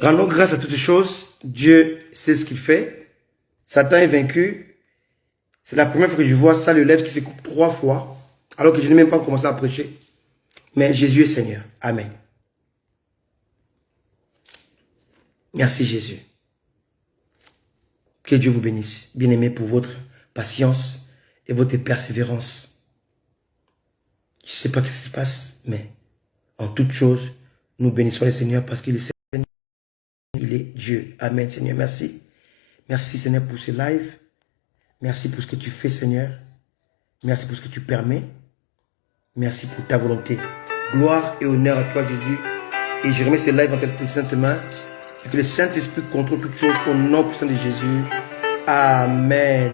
Rendons grâce à toutes choses. Dieu sait ce qu'il fait. Satan est vaincu. C'est la première fois que je vois ça, le lèvre qui se coupe 3 fois, alors que je n'ai même pas commencé à prêcher. Mais Jésus est Seigneur. Amen. Merci Jésus. Que Dieu vous bénisse, bien-aimés, pour votre patience et votre persévérance. Je ne sais pas ce qui se passe, mais en toute chose, nous bénissons le Seigneur parce qu'il est Seigneur, il est Dieu. Amen, Seigneur, merci. Merci, Seigneur, pour ce live. Merci pour ce que tu fais, Seigneur. Merci pour ce que tu permets. Merci pour ta volonté. Gloire et honneur à toi, Jésus. Et je remets ce live en tes saintes mains. Et que le Saint-Esprit contrôle toutes choses au nom puissant de Jésus. Amen.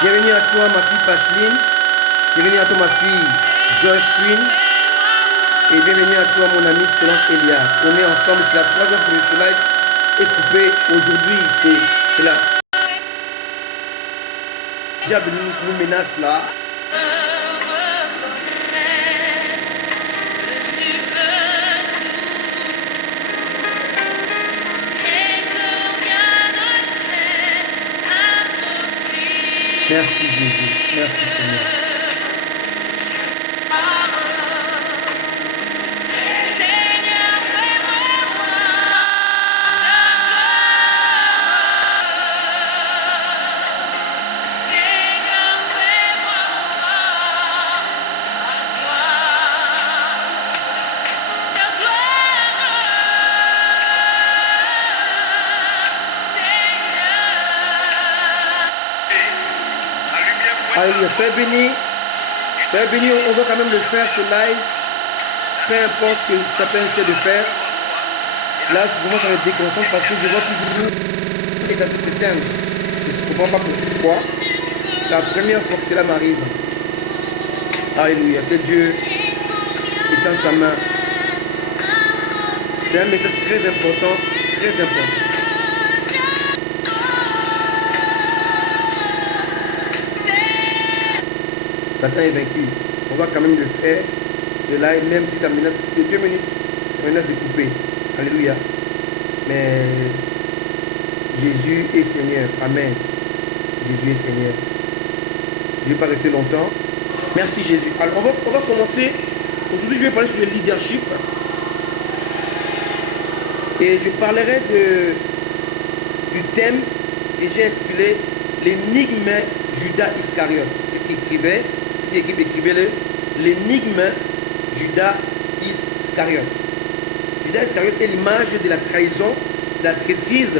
Bienvenue à toi, ma fille Pacheline. Bienvenue à toi, ma fille Joyce Queen. Et bienvenue à toi, mon ami Solange Elia. On est ensemble, c'est la 3e fois que ce live est coupé. Aujourd'hui, c'est la... Le diable nous menace là. Merci Jésus, merci Seigneur. Alléluia, soyez bénis. Soyez bénis, on va quand même le faire ce live. Peu importe ce que Satan essaie de faire. Là, c'est pour moi ça me déconcentre parce que je vois toujours les dates s'éteindre. Je ne comprends pas pourquoi. La première fois que cela m'arrive. Alléluia, que Dieu étende sa main. C'est un message très important, très important. Satan est vaincu. On va quand même le faire. Cela, même si ça menace de 2 minutes, ça menace de couper. Alléluia. Mais Jésus est Seigneur. Amen. Jésus est Seigneur. Je ne vais pas rester longtemps. Merci Jésus. Alors on va commencer. Aujourd'hui, je vais parler sur le leadership. Et je parlerai du thème que j'ai intitulé l'énigme Judas Iscariote. Ce qui écrivait l'énigme Judas Iscariote. Judas Iscariote est l'image de la trahison, de la traîtrise,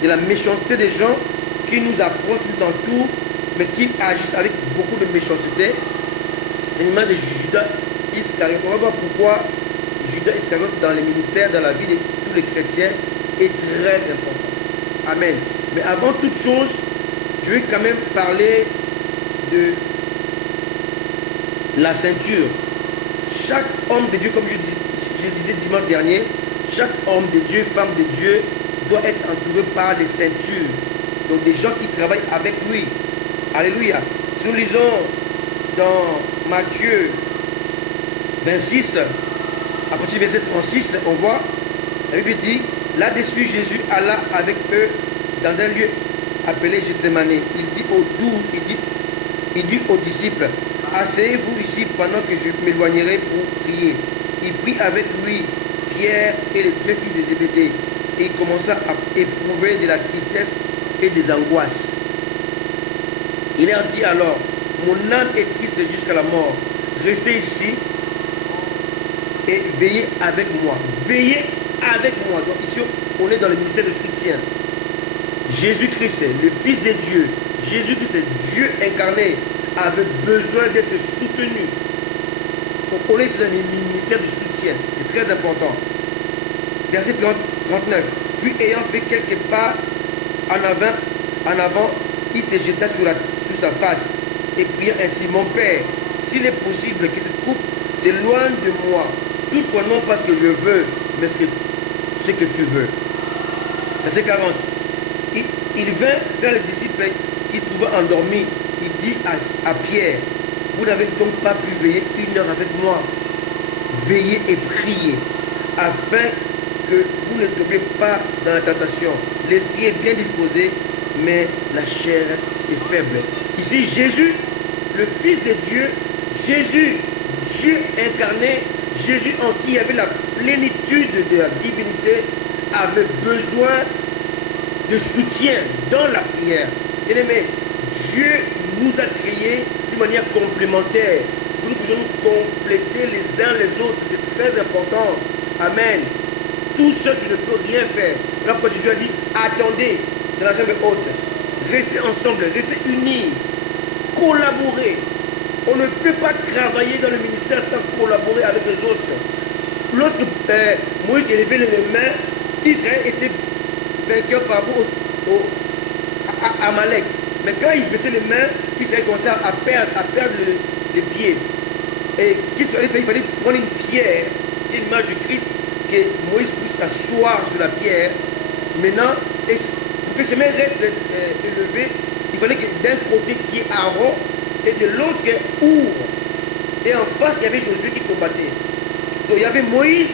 de la méchanceté des gens qui nous approchent, nous entourent, mais qui agissent avec beaucoup de méchanceté. C'est l'image de Judas Iscariote. On va voir pourquoi Judas Iscariote dans le ministère, dans la vie de tous les chrétiens est très important. Amen. Mais avant toute chose, je vais quand même parler de la ceinture. Chaque homme de Dieu, comme je disais dimanche dernier, chaque homme de Dieu, femme de Dieu, doit être entouré par des ceintures. Donc des gens qui travaillent avec lui. Alléluia. Si nous lisons dans Matthieu 26, à partir du verset 36, on voit, la Bible dit, là-dessus Jésus alla avec eux dans un lieu appelé Gethsémane. Il dit aux disciples, asseyez-vous ici pendant que je m'éloignerai pour prier. Il prit avec lui Pierre et les 2 fils de Zébédée. Et il commença à éprouver de la tristesse et des angoisses. Il leur dit alors, mon âme est triste jusqu'à la mort. Restez ici et veillez avec moi. Veillez avec moi. Donc ici, on est dans le ministère de soutien. Jésus-Christ, le Fils de Dieu, Jésus-Christ, Dieu incarné, avait besoin d'être soutenu. Donc on est dans le ministère du soutien. C'est très important. Verset 39. Puis ayant fait quelques pas en avant, il se jeta sur sa face et pria ainsi, mon Père, s'il est possible que cette coupe s'éloigne de moi, toutefois non pas ce que je veux, mais ce que tu veux. Verset 40. Il vint vers les disciples qui trouvaient endormis. Il dit à Pierre, vous n'avez donc pas pu veiller 1 heure avec moi. veillez et priez, afin que vous ne tombiez pas dans la tentation. L'esprit est bien disposé, mais la chair est faible. Ici, Jésus, le Fils de Dieu, Jésus, Dieu incarné, Jésus en qui il y avait la plénitude de la divinité, avait besoin de soutien dans la prière. Bien-aimé, Dieu nous a créés d'une manière complémentaire. Pour que nous puissions nous compléter les uns les autres. C'est très important. Amen. Tout seul, tu ne peux rien faire. Voilà pourquoi Jésus a dit, attendez dans la chambre haute. Restez ensemble, restez unis. Collaborer. On ne peut pas travailler dans le ministère sans collaborer avec les autres. Lorsque Moïse élevait les mains, Israël était vainqueur par rapport à Amalek. Mais quand il baissait les mains, Israël commençait à perdre les pieds. Et qu'est-ce qu'il fallait faire? Il fallait prendre une pierre, qui est l'image du Christ, que Moïse puisse s'asseoir sur la pierre. Maintenant, pour que ses mains restent élevées, il fallait que d'un côté qui est Aaron et de l'autre qui est Our. Et en face, il y avait Josué qui combattait. Donc il y avait Moïse,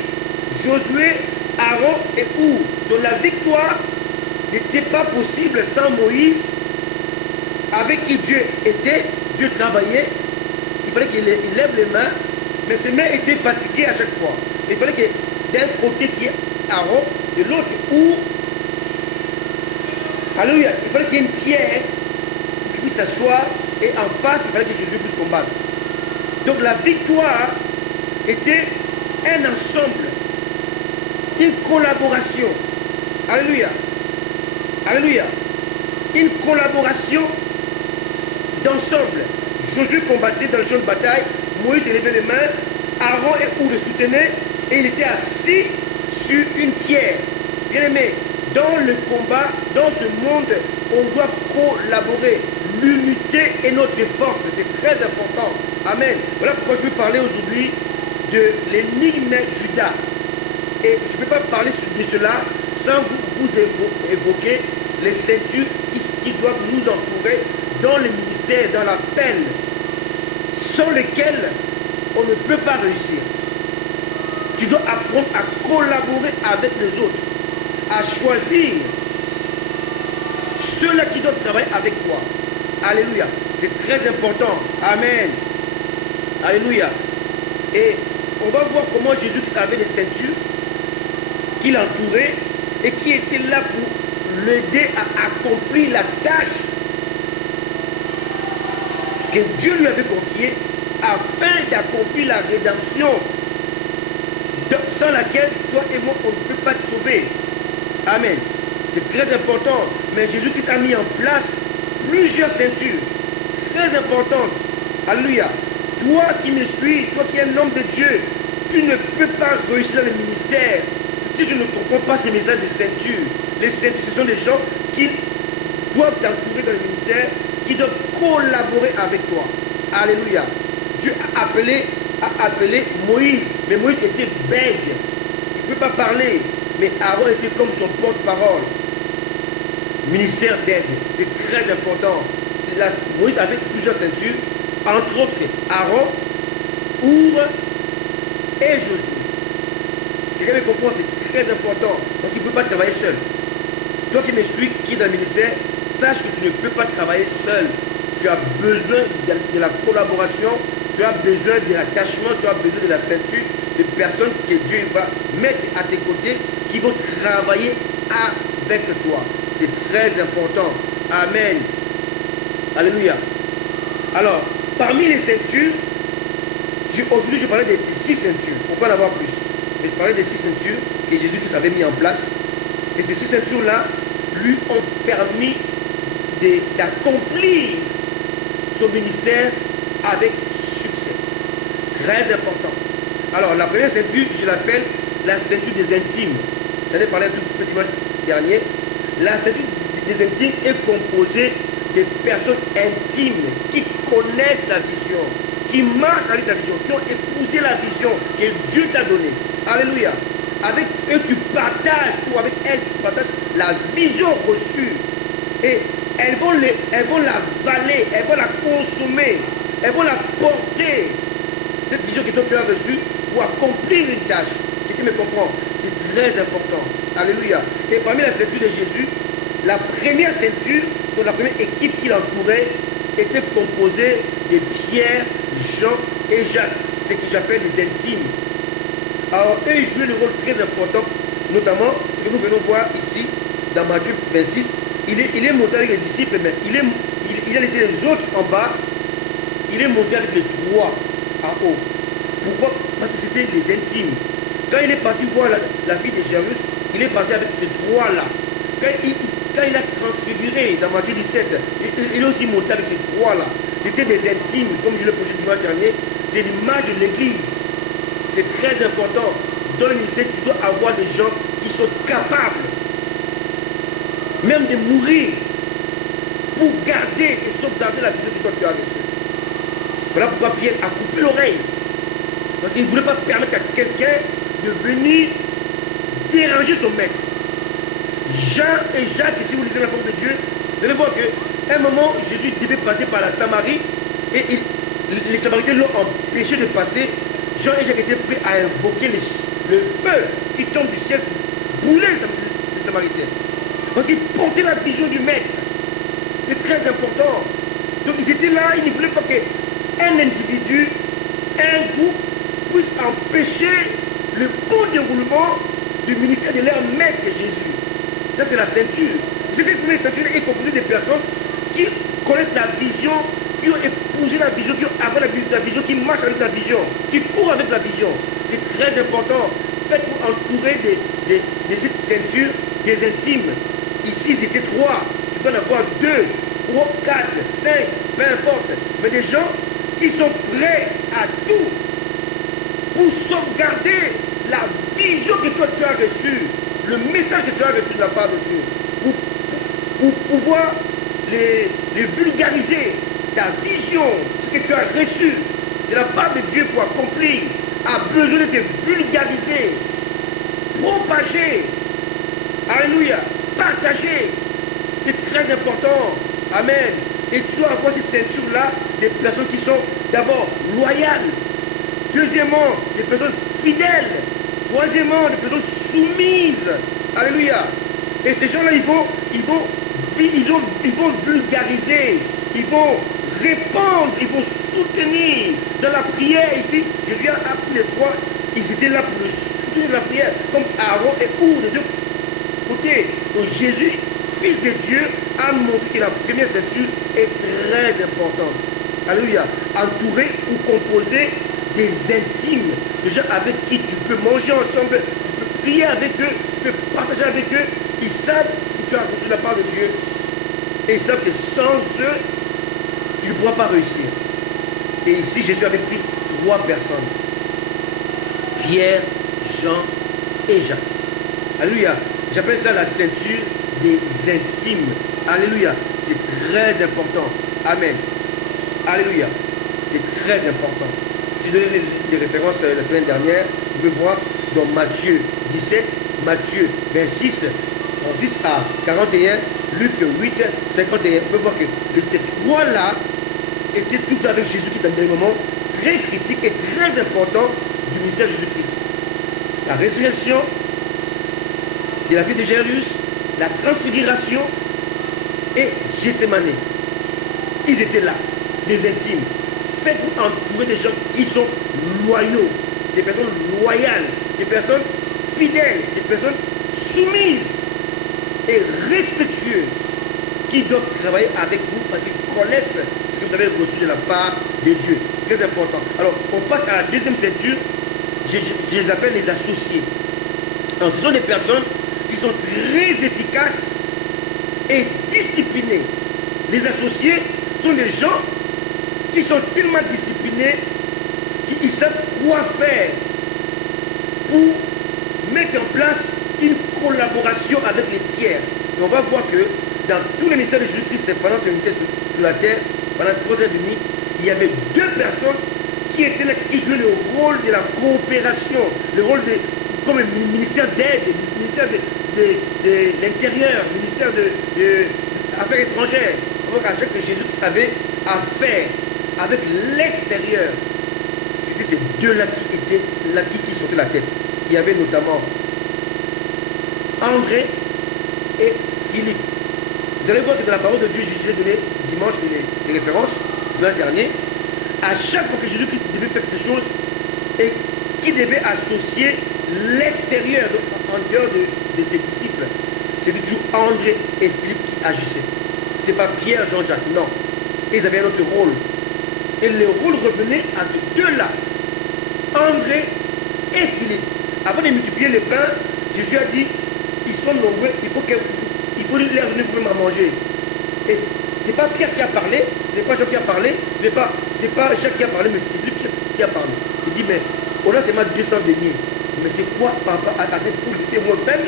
Josué, Aaron et Our. Donc la victoire n'était pas possible sans Moïse, avec qui Dieu était, Dieu travaillait. Il fallait qu'il lève les mains, mais ses mains étaient fatiguées à chaque fois. Il fallait que d'un côté qui est Aaron, de l'autre Our. Alléluia. Il fallait qu'il y ait une pierre pour qu'il puisse s'asseoir, et en face, il fallait que Jésus puisse combattre. Donc la victoire était un ensemble, une collaboration. Alléluia. Alléluia. Une collaboration d'ensemble. Josué combattait dans le champ de bataille, Moïse élevait les mains, Aaron et Our le soutenaient, et il était assis sur une pierre. Bien aimé, dans le combat, dans ce monde, on doit collaborer. L'unité est notre force, c'est très important. Amen. Voilà pourquoi je vais parler aujourd'hui de l'énigme Judas. Et je ne peux pas parler de cela sans vous évoquer les ceintures qui doivent nous entourer dans le ministère, dans l'appel, sans lesquels on ne peut pas réussir. Tu dois apprendre à collaborer avec les autres, à choisir ceux-là qui doivent travailler avec toi. Alléluia. C'est très important. Amen. Alléluia. Et on va voir comment Jésus avait des ceintures qui l'entouraient et qui étaient là pour l'aider à accomplir la tâche que Dieu lui avait confiée afin d'accomplir la rédemption sans laquelle toi et moi on ne peut pas te sauver. Amen. C'est très important. Mais Jésus-Christ a mis en place plusieurs ceintures très importantes. Alléluia. Toi qui me suis, toi qui es un homme de Dieu, tu ne peux pas réussir dans le ministère si tu ne comprends pas ces messages de ceinture. Les ceintures, ce sont des gens qui doivent t'entourer dans le ministère, qui doivent collaborer avec toi. Alléluia. Dieu a appelé Moïse, mais Moïse était bègue. Il ne peut pas parler, mais Aaron était comme son porte-parole. Ministère d'aide, c'est très important. Moïse avait plusieurs ceintures, entre autres Aaron, Our et Josué. Quelqu'un me comprend, c'est très important, parce qu'il ne peut pas travailler seul. Toi qui me suis, qui est dans le ministère, sache que tu ne peux pas travailler seul. Tu as besoin de la collaboration, tu as besoin de l'attachement, tu as besoin de la ceinture, de personnes que Dieu va mettre à tes côtés, qui vont travailler avec toi. C'est très important. Amen. Alléluia. Alors, parmi les ceintures, aujourd'hui je parlais des 6 ceintures. On peut en avoir plus. Mais je parlais des 6 ceintures que Jésus-Christ avait mis en place. Et ces 6 ceintures-là lui ont permis d'accomplir son ministère avec succès. Très important. Alors, la première ceinture, je l'appelle la ceinture des intimes. J'en ai parlé un tout petit dimanche dernier. La ceinture des intimes est composée de personnes intimes qui connaissent la vision, qui marchent avec la vision, qui ont épousé la vision que Dieu t'a donnée. Alléluia. Avec eux, tu partages, ou avec elles, tu partages la vision reçue. Et elles vont l'avaler, elles vont la consommer, elles vont la porter. Cette vision que toi tu as reçue, pour accomplir une tâche. Quelqu'un me comprend? C'est très important. Alléluia. Et parmi la ceinture de Jésus, la première ceinture, donc la première équipe qui l'entourait, était composée de Pierre, Jean et Jacques, ce que j'appelle les intimes. Alors, eux, ils jouaient le rôle très important, notamment ce que nous venons voir ici, dans Matthieu 26. Il est monté avec les disciples, mais il a laissé les autres en bas, il est monté avec les trois en haut. Pourquoi? Parce que c'était les intimes. Quand il est parti voir la fille de Jairus, il est parti avec ces trois-là. Quand il a transfiguré dans Matthieu 17, il est aussi monté avec ces trois-là. C'était des intimes, comme je l'ai posé dimanche dernier. C'est l'image de l'église. C'est très important. Dans le ministère, tu dois avoir des gens qui sont capables, même de mourir, pour garder et sauvegarder la vision que toi tu as reçue. Voilà pourquoi Pierre a coupé l'oreille. Parce qu'il ne voulait pas permettre à quelqu'un de venir déranger son maître. Jean et Jacques, si vous lisez la parole de Dieu, vous allez voir qu'à un moment, Jésus devait passer par la Samarie et les Samaritains l'ont empêché de passer. Jean et Jacques étaient prêts à invoquer le feu qui tombe du ciel pour brûler les Samaritains. Parce qu'ils portaient la vision du maître. C'est très important. Donc ils étaient là, ils ne voulaient pas qu'un individu, un groupe puisse empêcher le bon déroulement du ministère de leur maître Jésus. Ça, c'est la ceinture. Cette première ceinture est composée de personnes qui connaissent la vision, qui ont épousé la vision, qui ont avant la vision, qui marchent avec la vision, qui courent avec la vision. C'est très important. Faites-vous entourer de cette ceinture des intimes. Ici, c'était 3. Tu peux en avoir 2, 3, 4, 5, peu importe. Mais des gens qui sont prêts à tout pour sauvegarder la vision que toi tu as reçue, le message que tu as reçu de la part de Dieu, pour pouvoir les vulgariser, ta vision, ce que tu as reçu de la part de Dieu pour accomplir, a besoin de te vulgariser, propager, alléluia, partager. C'est très important. Amen. Et tu dois avoir cette ceinture-là des personnes qui sont d'abord loyales. Deuxièmement, des personnes fidèles. Troisièmement, des personnes soumises. Alléluia. Et ces gens-là, ils vont vulgariser. Ils vont répondre. Ils vont soutenir. Dans la prière, ici, Jésus a appris les trois. Ils étaient là pour le soutenir de la prière. Comme Aaron et Our, de deux côtés. Donc Jésus, Fils de Dieu, a montré que la première ceinture est très importante. Alléluia. Entouré ou composé des intimes, des gens avec qui tu peux manger ensemble, tu peux prier avec eux, tu peux partager avec eux. Ils savent ce que tu as reçu de la part de Dieu. Et ils savent que sans eux, tu ne pourras pas réussir. Et ici, Jésus avait pris 3 personnes. Pierre, Jean et Jacques. Alléluia. J'appelle ça la ceinture des intimes. Alléluia. C'est très important. Amen. Alléluia. C'est très important. J'ai donné les références la semaine dernière. Vous pouvez voir dans Matthieu 17, Matthieu 26, 36 à 41, Luc 8, 51. Vous pouvez voir que ces 3-là étaient tout avec Jésus qui est dans des moments très critiques et très importants du ministère de Jésus-Christ. La résurrection de la fille de Jairus, la transfiguration et Gethsémani. Ils étaient là, des intimes. Faites-vous entourer des gens qui sont loyaux, des personnes loyales, des personnes fidèles, des personnes soumises et respectueuses qui doivent travailler avec vous parce qu'ils connaissent ce que vous avez reçu de la part de Dieu. Très important. Alors, on passe à la deuxième ceinture. Je les appelle les associés. Alors, ce sont des personnes qui sont très efficaces et disciplinés. Les associés sont des gens qui sont tellement disciplinés qu'ils savent quoi faire pour mettre en place une collaboration avec les tiers. Et on va voir que dans tous les ministères de Jésus-Christ, pendant ce ministère sur la terre, pendant 3 ans et demi, il y avait 2 personnes qui étaient là, qui jouaient le rôle de la coopération, le rôle de, comme le ministère d'aide, le ministère de l'intérieur, le ministère des Affaires étrangères. Donc à chaque fois que Jésus-Christ avait affaire avec l'extérieur, c'était ces 2-là qui était là qui sortait la tête. Il y avait notamment André et Philippe. Vous allez voir que dans la parole de Dieu, je l'ai donné dimanche les références de l'an dernier. À chaque fois que Jésus-Christ devait faire quelque chose et qui devait associer l'extérieur, en dehors de ses disciples, c'était toujours André et Philippe qui agissaient. Ce n'était pas Pierre, Jean-Jacques, non. Ils avaient un autre rôle. Et le rôle revenait à ces deux-là, André et Philippe. Avant de multiplier les pains, Jésus a dit, ils sont nombreux, il faut leur donner vous-même à manger. Et ce n'est pas Pierre qui a parlé, ce n'est pas Jean qui a parlé, ce n'est pas Jacques qui a parlé, mais c'est Philippe qui a parlé. Il dit, mais on a seulement 200 deniers. Mais c'est quoi par rapport à cette foule? C'était au moins 20 000.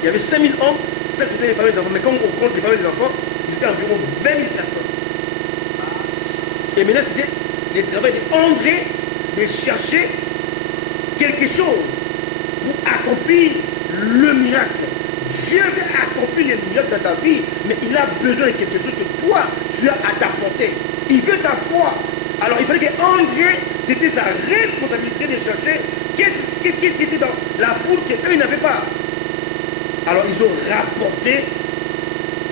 Il y avait 5 000 hommes, ça comptait les femmes et les enfants. Mais quand on compte les femmes et les enfants, ils étaient environ 20 000 personnes. Et maintenant, c'était le travail d'André de chercher quelque chose pour accomplir le miracle. Dieu veut accomplir le miracle dans ta vie, mais il a besoin de quelque chose que toi, tu as à t'apporter. Il veut ta foi. Alors, il fallait qu'André, c'était sa responsabilité de chercher qu'est-ce qui était dans la foule qu'eux n'avaient pas. Alors, ils ont rapporté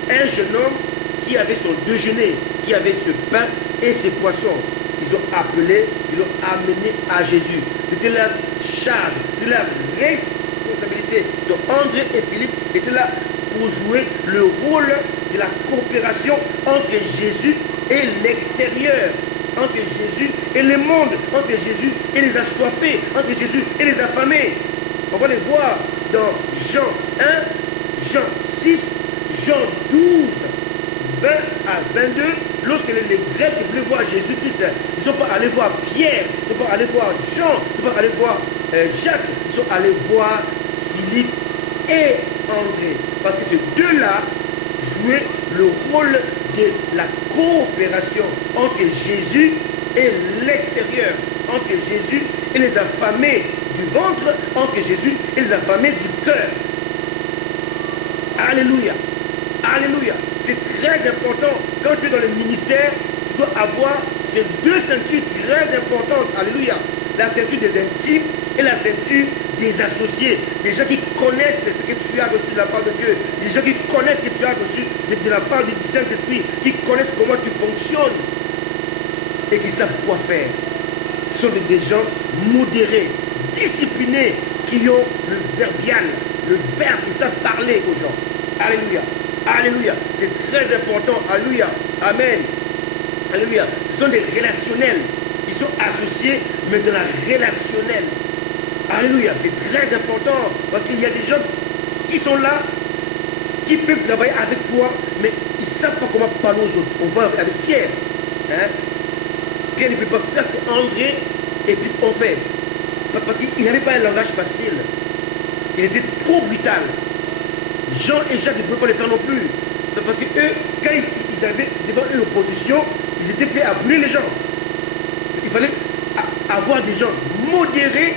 un jeune homme qui avait son déjeuner, qui avait ce pain et ses poissons. Ils ont appelé, ils l'ont amené à Jésus. C'était leur charge, c'était leur responsabilité. Donc André et Philippe étaient là pour jouer le rôle de la coopération entre Jésus et l'extérieur, entre Jésus et le monde, entre Jésus et les assoiffés, entre Jésus et les affamés. On va les voir dans Jean 1, Jean 6, Jean 12, 20 à 22, lorsque les Grecs voulaient voir Jésus-Christ, ils ne sont pas allés voir Pierre, ils ne sont pas allés voir Jean, ils ne sont pas allés voir Jacques, ils sont allés voir Philippe et André. Parce que ces deux-là jouaient le rôle de la coopération entre Jésus et l'extérieur, entre Jésus et les affamés du ventre, entre Jésus et les affamés du cœur. Alléluia. Alléluia. C'est très important. Quand tu es dans le ministère, tu dois avoir ces deux ceintures très importantes. Alléluia. La ceinture des intimes et la ceinture des associés. Les gens qui connaissent ce que tu as reçu de la part de Dieu. Les gens qui connaissent ce que tu as reçu de la part du Saint-Esprit. Qui connaissent comment tu fonctionnes. Et qui savent quoi faire. Ce sont des gens modérés, disciplinés, qui ont le verbial, le verbe, ils savent parler aux gens. Alléluia. Alléluia. C'est très important. Alléluia. Amen. Alléluia. Ce sont des relationnels. Ils sont associés, mais dans la relationnelle. Alléluia. C'est très important. Parce qu'il y a des gens qui sont là, qui peuvent travailler avec toi, mais ils ne savent pas comment parler aux autres. On va avec Pierre. Hein? Pierre ne peut pas faire ce qu'André et Philippe ont fait. Parce qu'il n'avait pas un langage facile. Il était trop brutal. Jean et Jacques ne pouvaient pas le faire non plus. Parce que eux, quand ils avaient devant eux l'opposition, ils étaient faits à brûler les gens. Il fallait avoir des gens modérés,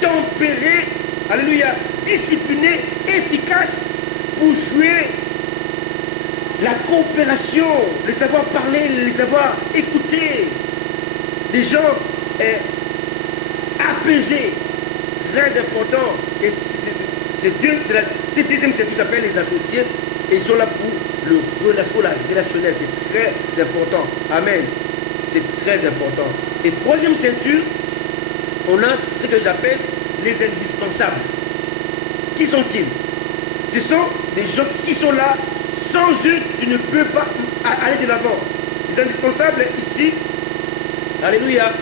tempérés, alléluia, disciplinés, efficaces pour jouer la coopération, les savoir parler, les savoir écouter. Des gens apaisés, très important. Et cette deuxième ceinture s'appelle les associés et ils sont là pour la relationnelle. C'est très important. Amen. C'est très important. Et troisième ceinture, on a ce que j'appelle les indispensables. Qui sont-ils? Ce sont des gens qui sont là. Sans eux, tu ne peux pas aller de l'avant. Les indispensables ici, alléluia,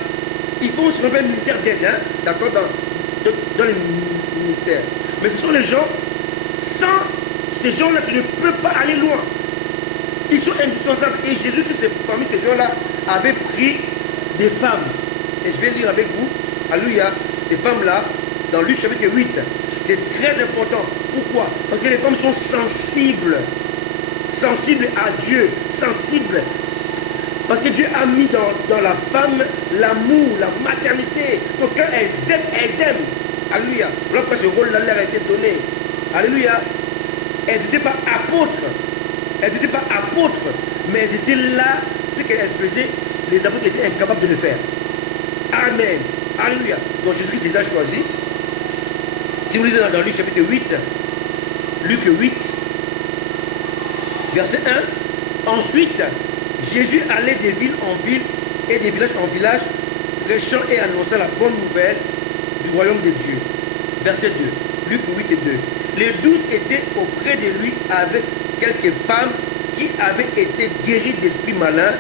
ils font ce qu'on appelle le ministère d'aide, hein, d'accord, dans les ministères. Mais ce sont les gens, sans ces gens-là, tu ne peux pas aller loin. Ils sont indispensables. Et Jésus-Christ, parmi ces gens-là, avait pris des femmes. Et je vais lire avec vous, alléluia, ces femmes-là, dans Luc chapitre 8. C'est très important. Pourquoi? Parce que les femmes sont sensibles. Sensibles à Dieu. Sensibles. Parce que Dieu a mis dans la femme l'amour, la maternité. Donc quand elles aiment. Alléluia. Voilà pourquoi ce rôle-là leur a été donné. Alléluia. Elles n'étaient pas apôtres. Elles n'étaient pas apôtres. Mais elles étaient là. Ce qu'elles faisaient, les apôtres étaient incapables de le faire. Amen. Alléluia. Donc Jésus-Christ les a choisis. Si vous lisez dans Luc chapitre 8, Luc 8, verset 1, ensuite, Jésus allait des villes en ville et des villages en village, prêchant et annonçant la bonne nouvelle du royaume de Dieu. Verset 2, Luc 8 et 2. Les 12 étaient auprès de lui avec quelques femmes qui avaient été guéries d'esprits malins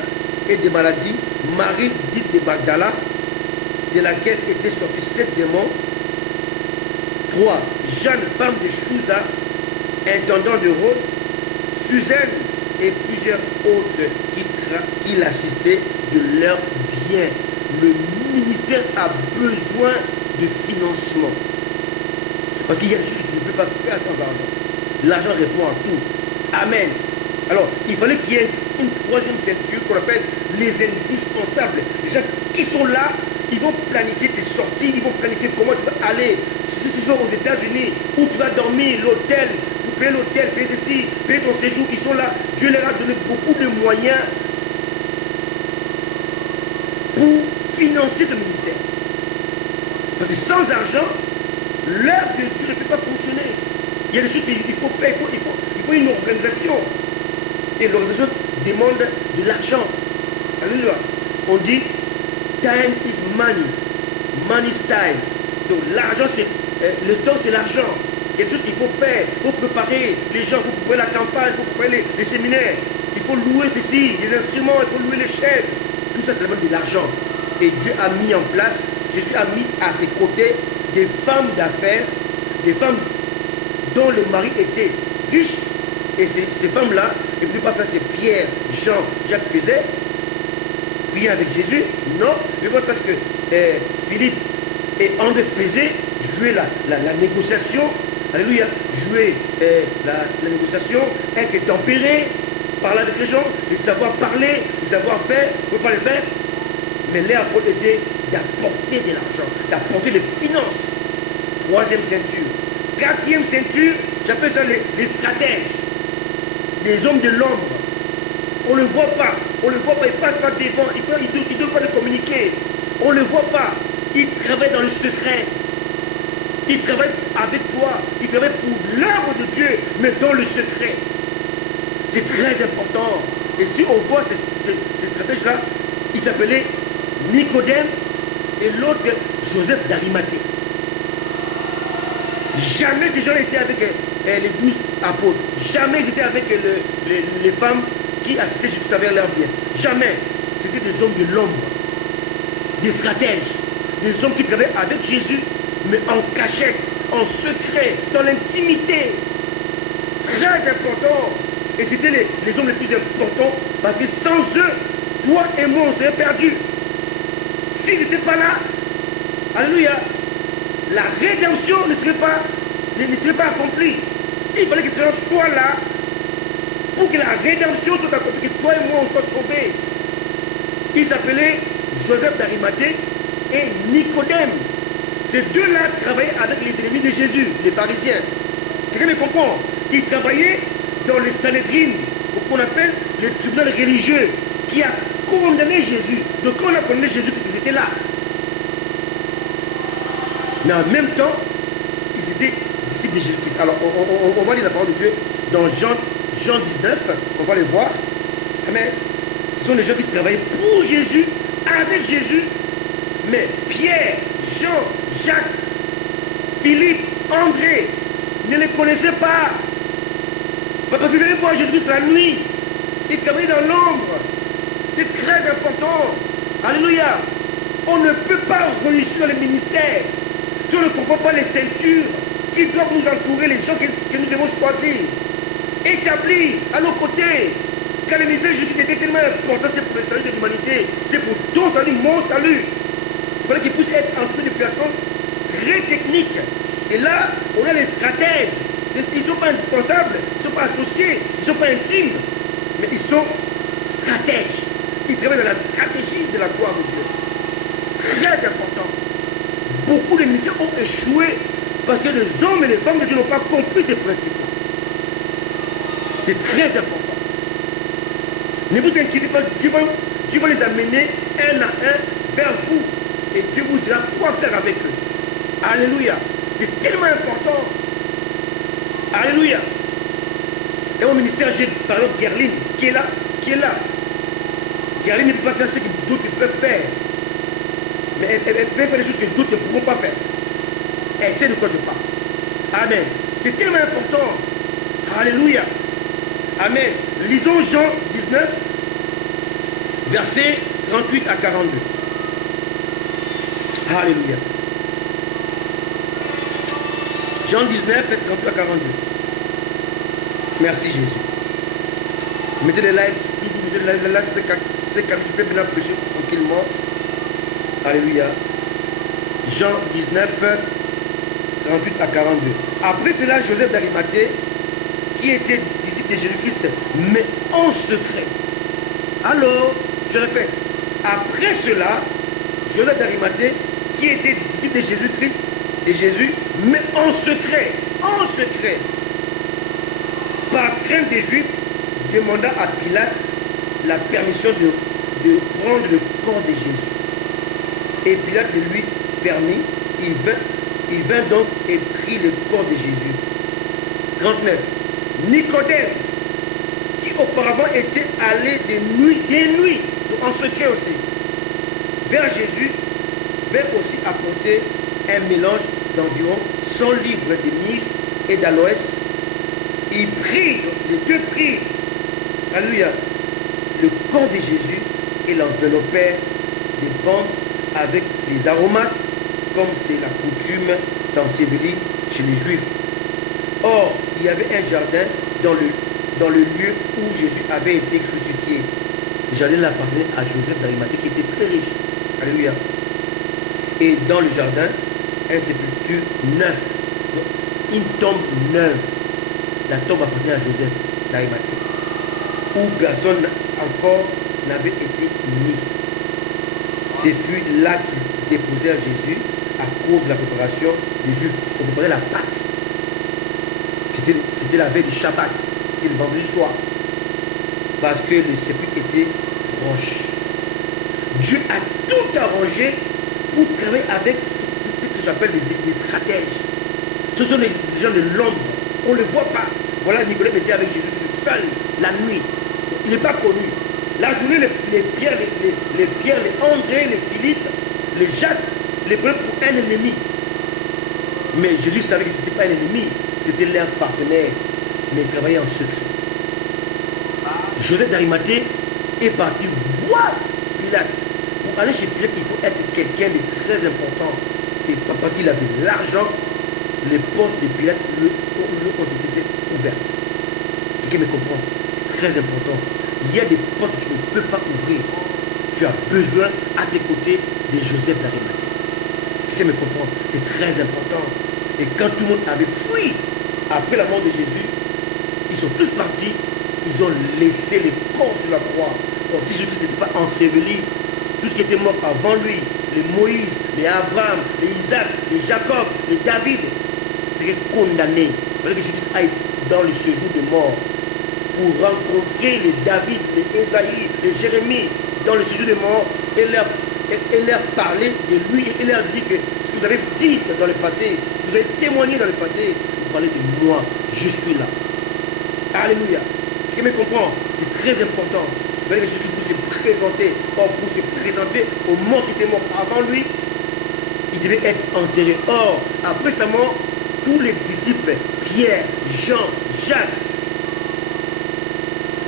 et de maladies. Marie, dite de Magdala, de laquelle étaient sortis 7 démons. 3. Jeanne, femme de Chouza, intendant de Rhodes. Suzanne et plusieurs autres qui l'assistaient de leurs biens. Le ministère a besoin de financement. Parce qu'il y a des choses que tu ne peux pas faire sans argent. L'argent répond à tout. Amen. Alors, il fallait qu'il y ait une troisième ceinture qu'on appelle les indispensables. Les gens qui sont là, ils vont planifier tes sorties, ils vont planifier comment tu vas aller. Si tu vas aux États-Unis, où tu vas dormir, l'hôtel, pour payer l'hôtel, payer ceci, payer ton séjour, ils sont là. Dieu leur a donné beaucoup de moyens pour financer ton ministère. Parce que sans argent, l'œuvre de Dieu ne peut pas fonctionner. Il y a des choses qu'il faut faire, il faut une organisation. Et l'organisation demande de l'argent. Alléluia. On dit time is money. Money is time. Donc l'argent, c'est le temps, c'est l'argent. Il y a des choses qu'il faut faire. Il faut préparer les gens, il faut préparer la campagne, il faut préparer les séminaires. Il faut louer ceci, les instruments, il faut louer les chaises. Tout ça, c'est vraiment de l'argent. Et Dieu a mis en place, Jésus a mis à ses côtés des femmes d'affaires, des femmes dont le mari était riche. Et ces femmes-là ne pouvaient pas faire ce que Pierre, Jean, Jacques faisaient, prier avec Jésus. Non, ne pouvaient pas faire ce que Philippe et André faisaient, jouer la négociation. Alléluia. Jouer la négociation, être tempéré, parler avec les gens, les savoir parler, les savoir faire, ne pas les faire. Mais leur rôle était d'apporter de l'argent, d'apporter les finances. Troisième ceinture. Quatrième ceinture, j'appelle ça les stratèges. Les hommes de l'ombre. On ne le voit pas. On ne le voit pas. Ils ne passent pas devant. Ils ne doivent pas le communiquer. On ne le voit pas. Ils travaillent dans le secret. Ils travaillent avec toi. Ils travaillent pour l'œuvre de Dieu, mais dans le secret. C'est très important. Et si on voit ces stratèges-là, ils s'appelaient Nicodème et l'autre Joseph d'Arimathée. Jamais ces gens étaient avec les 12 apôtres. Jamais ils étaient avec les femmes qui assistaient Jésus à travers leurs biens. Jamais. C'était des hommes de l'ombre, des stratèges, des hommes qui travaillaient avec Jésus, mais en cachette, en secret, dans l'intimité. Très important. Et c'était les hommes les plus importants, parce que sans eux, toi et moi, on serait perdus. S'ils n'étaient pas là, alléluia, la rédemption ne serait pas accomplie. Il fallait que ces gens soient là pour que la rédemption soit accomplie, que toi et moi on soit sauvés. Ils s'appelaient Joseph d'Arimathée et Nicodème. Ces deux-là travaillaient avec les ennemis de Jésus, les pharisiens. Quelqu'un me comprend? Ils travaillaient dans les Sanhédrines, qu'on appelle le tribunal religieux, qui a condamné Jésus. Donc quand on a condamné Jésus, qu'ils étaient là. Mais en même temps, ils étaient disciples de Jésus-Christ. Alors, on va lire la parole de Dieu dans Jean 19, on va les voir. Amen. Ce sont des gens qui travaillaient pour Jésus, avec Jésus, mais Pierre, Jean, Jacques, Philippe, André ne les connaissaient pas. Parce qu'ils allaient voir Jésus-Christ la nuit. Ils travaillaient dans l'ombre. C'est très important. Alléluia. On ne peut pas réussir dans le ministère si on ne comprend pas les ceintures qui doivent nous entourer, les gens que nous devons choisir, établis à nos côtés. Car le ministère de Jésus était tellement important, c'était pour le salut de l'humanité, c'était pour ton salut, mon salut. Il fallait qu'il puisse être entouré de personnes très techniques. Et là, on a les stratèges. Ils ne sont pas indispensables, ils ne sont pas associés, ils ne sont pas intimes, mais ils sont stratèges. Ils travaillent dans la stratégie de la gloire de Dieu. Très important. Beaucoup de ministères ont échoué parce que les hommes et les femmes de Dieu n'ont pas compris ces principes. C'est très important. Ne vous inquiétez pas, Dieu va les amener un à un vers vous. et Dieu vous dira quoi faire avec eux. Alléluia. C'est tellement important. Alléluia. Et au ministère, j'ai par exemple Gerline qui est là. Gerline ne peut pas faire ce que d'autres peuvent faire. Mais elle peut faire des choses que d'autres ne pourront pas faire. Elle sait de quoi je parle. Amen. C'est tellement important. Alléluia. Amen. Lisons Jean 19, versets 38 à 42. Alléluia. Jean 19, 38 à 42. Merci Jésus. Mettez les lives, toujours mettez les lives, c'est quand tu peux maintenant prêcher tranquillement. Alléluia. Jean 19, 38 à 42. Après cela, Joseph d'Arimathée, qui était disciple de Jésus-Christ, mais en secret. Alors, je répète, après cela, Joseph d'Arimathée, qui était disciple de Jésus-Christ, de Jésus, mais en secret, par crainte des Juifs, demanda à Pilate la permission de prendre le corps de Jésus. Et Pilate le lui permit, il vint donc et prit le corps de Jésus. 39. Nicodème, qui auparavant était allé des nuits, en secret aussi, vers Jésus, vint aussi apporter un mélange d'environ 100 livres de myrrhe et d'aloès. Il prit, les deux prirent, alléluia, le corps de Jésus et l'enveloppèrent des bandes avec des aromates, comme c'est la coutume d'ensevelir chez les Juifs. Or, il y avait un jardin dans le lieu où Jésus avait été crucifié. Ce jardin appartenait à Joseph d'Arimathée qui était très riche. Alléluia. Et dans le jardin, un sépulture neuf, une tombe neuve. La tombe appartenait à Joseph d'Arimathée, où personne encore n'avait été mis. Ce fut là qu'ils déposèrent Jésus à cause de la préparation des Juifs pour préparer la Pâque. C'était la veille du Shabbat, c'était le vendredi soir, parce que le sépulcre était proche. Dieu a tout arrangé pour travailler avec ce que j'appelle des stratèges. Ce sont les gens de l'ombre, on ne le voit pas. Voilà, Nicodème était avec Jésus, c'est seul, la nuit. Il n'est pas connu. La journée, les Pierre, les André, les Philippe, les Jacques, les prenaient pour un ennemi. Mais Jésus savait que ce n'était pas un ennemi, c'était leur partenaire, mais il travaillait en secret. Joseph d'Arimathée est parti voir Pilate. Pour aller chez Pilate, il faut être quelqu'un de très important. Et parce qu'il avait l'argent, les portes de Pilate lui ont été ouvertes. Quelqu'un me comprend? C'est très important. Il y a des portes que tu ne peux pas ouvrir. Tu as besoin à tes côtés de Joseph d'Arimathée. Quelqu'un me comprend? C'est très important. Et quand tout le monde avait fui après la mort de Jésus, ils sont tous partis, ils ont laissé les corps sur la croix. Or, si Jésus n'était pas enseveli, tout ce qui était mort avant lui, les Moïse, les Abraham, les Isaac, les Jacob, les David, seraient condamnés. Il fallait que Jésus aille dans le séjour des morts pour rencontrer les David, les Ésaïe, les Jérémie dans le séjour des morts et leur parler de lui et leur dire que ce que vous avez dit dans le passé, ce que vous avez témoigné dans le passé, vous parlez de moi, je suis là. Alléluia. Qui me comprend? C'est très important. Vous voyez que Jésus pour se présenter, or pour se présenter aux morts qui étaient morts avant lui, il devait être enterré. Or, après sa mort, tous les disciples, Pierre, Jean, Jacques,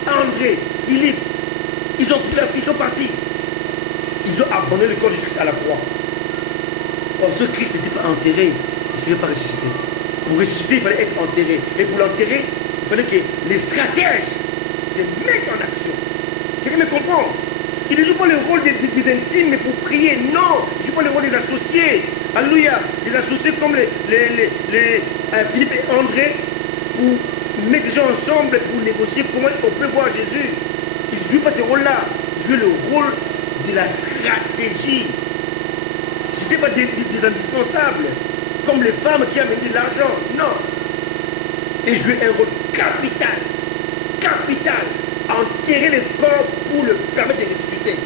André, Philippe, ils sont partis. Ils ont abandonné le corps de Jésus à la croix. Or, ce Christ n'était pas enterré, il ne serait pas ressuscité. Pour ressusciter, il fallait être enterré. Et pour l'enterrer, il fallait que les stratèges se mettent en action. Quelqu'un me comprend? Il ne joue pas le rôle des intimes pour prier. Non, il ne joue pas le rôle des associés. Alléluia. Des associés comme Philippe et André pour mettre les gens ensemble pour négocier comment on peut voir Jésus. Il ne joue pas ce rôle-là. Il joue le rôle de la stratégie. Ce n'était pas des indispensables. Comme les femmes qui amènent de l'argent. Non. Et jouer un rôle capital. Capital. Enterrer le corps pour le permettre de ressusciter.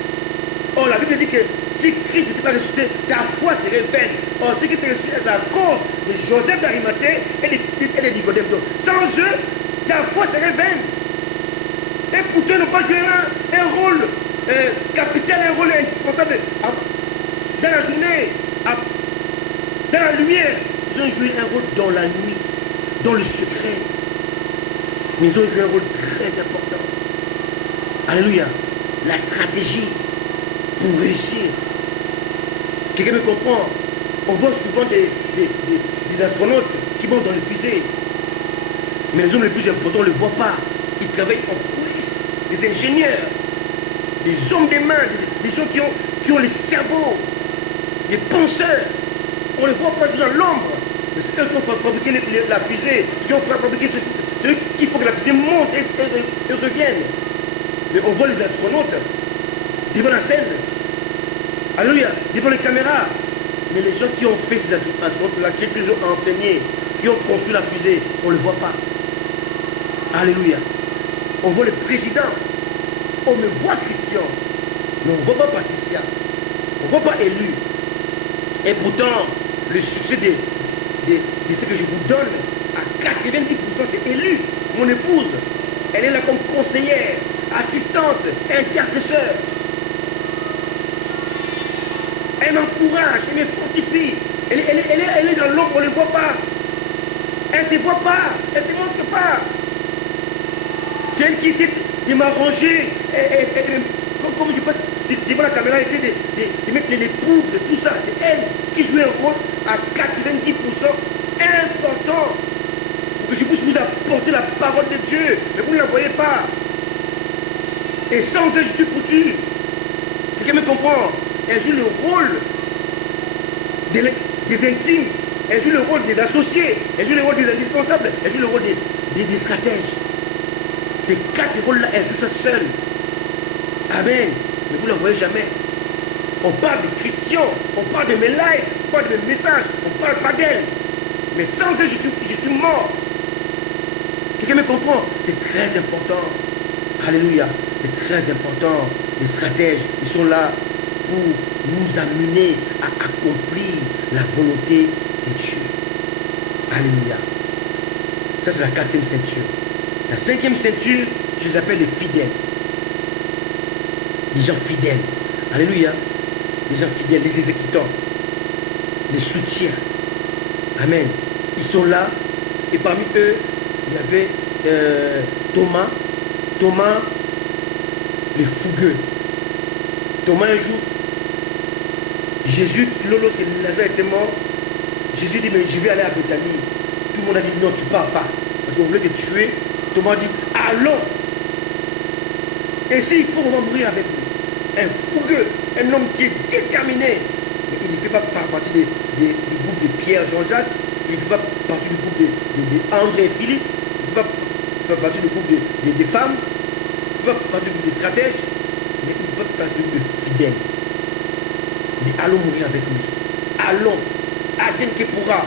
Or, la Bible dit que si Christ n'était pas ressuscité, ta foi serait vaine. Or, ce qui s'est ressuscité, c'est à cause de Joseph d'Arimathée et de Nicodème. Donc, sans eux, ta foi serait vaine. Et pourtant, ils n'ont pas joué un rôle capital, un rôle indispensable dans la journée, dans la lumière. Ils ont joué un rôle dans la nuit, dans le secret. Mais ils ont joué un rôle très important. Alléluia. La stratégie pour réussir. Quelqu'un me comprend? On voit souvent des astronautes qui montent dans les fusées. Mais les hommes les plus importants, on ne les voit pas. Ils travaillent en coulisses. Des ingénieurs, des hommes des mains, des gens qui ont les cerveaux, des penseurs. On ne les voit pas dans l'ombre. Mais c'est eux qui ont fabriqué la fusée, qui ont fabriqué c'est eux qui font que la fusée monte et revienne. Mais on voit les astronautes devant la scène. Alléluia, devant les caméras. Mais les gens qui ont fait ces astronautes-là, qui les ont enseignés, qui ont conçu la fusée, on ne le voit pas. Alléluia. On voit le président. On me voit Christian. Mais on ne voit pas Patricia. On ne voit pas élu. Et pourtant, le succès de ce que je vous donne, à 90%, c'est élu. Mon épouse, elle est là comme conseillère, assistante, intercesseur. Elle m'encourage, elle me fortifie. Elle est dans l'ombre, on ne le voit pas. Elle ne se voit pas, elle ne se montre pas. C'est elle qui essaie de m'arranger. Comme je peux devant la caméra, essayer de mettre les poudres, tout ça. C'est elle qui joue un rôle à 90% important pour que je puisse vous apporter la parole de Dieu. Mais vous ne la voyez pas. Et sans elle, je suis foutu. Quelqu'un me comprend? Elle joue le rôle des intimes. Elle joue le rôle des associés. Elle joue le rôle des indispensables. Elle joue le rôle des stratèges. Ces 4 rôles-là, elle joue ça seule. Amen. Mais vous ne la voyez jamais. On parle de Christian, on parle de mes lives, on parle de mes messages, on ne parle pas d'elle. Mais sans elle, je suis mort. Quelqu'un me comprend? C'est très important. Alléluia. C'est très important. Les stratèges, ils sont là pour nous amener à accomplir la volonté de Dieu. Alléluia. Ça, c'est la 4e ceinture. La 5e ceinture, je les appelle les fidèles. Les gens fidèles. Alléluia. Les gens fidèles, les exécutants, les soutiens. Amen. Ils sont là. Et parmi eux, il y avait Thomas. Thomas, les fougueux. Thomas, un jour, Jésus, lorsque Lazare était mort, Jésus dit, mais je vais aller à Béthanie. Tout le monde a dit, non, tu ne pars pas. Parce qu'on voulait te tuer. Thomas dit, allons. Et s'il faut, on va mourir avec lui. Un fougueux, un homme qui est déterminé. Mais il ne fait pas partie du groupe de Pierre, Jean-Jacques. Il ne fait pas partie du groupe de André et Philippe. Il ne fait pas partie du groupe des femmes. Il ne fait pas partie du groupe des stratèges. Mais il fait partie du groupe de fidèles. Il dit, allons mourir avec lui. Allons. Advienne que pourra.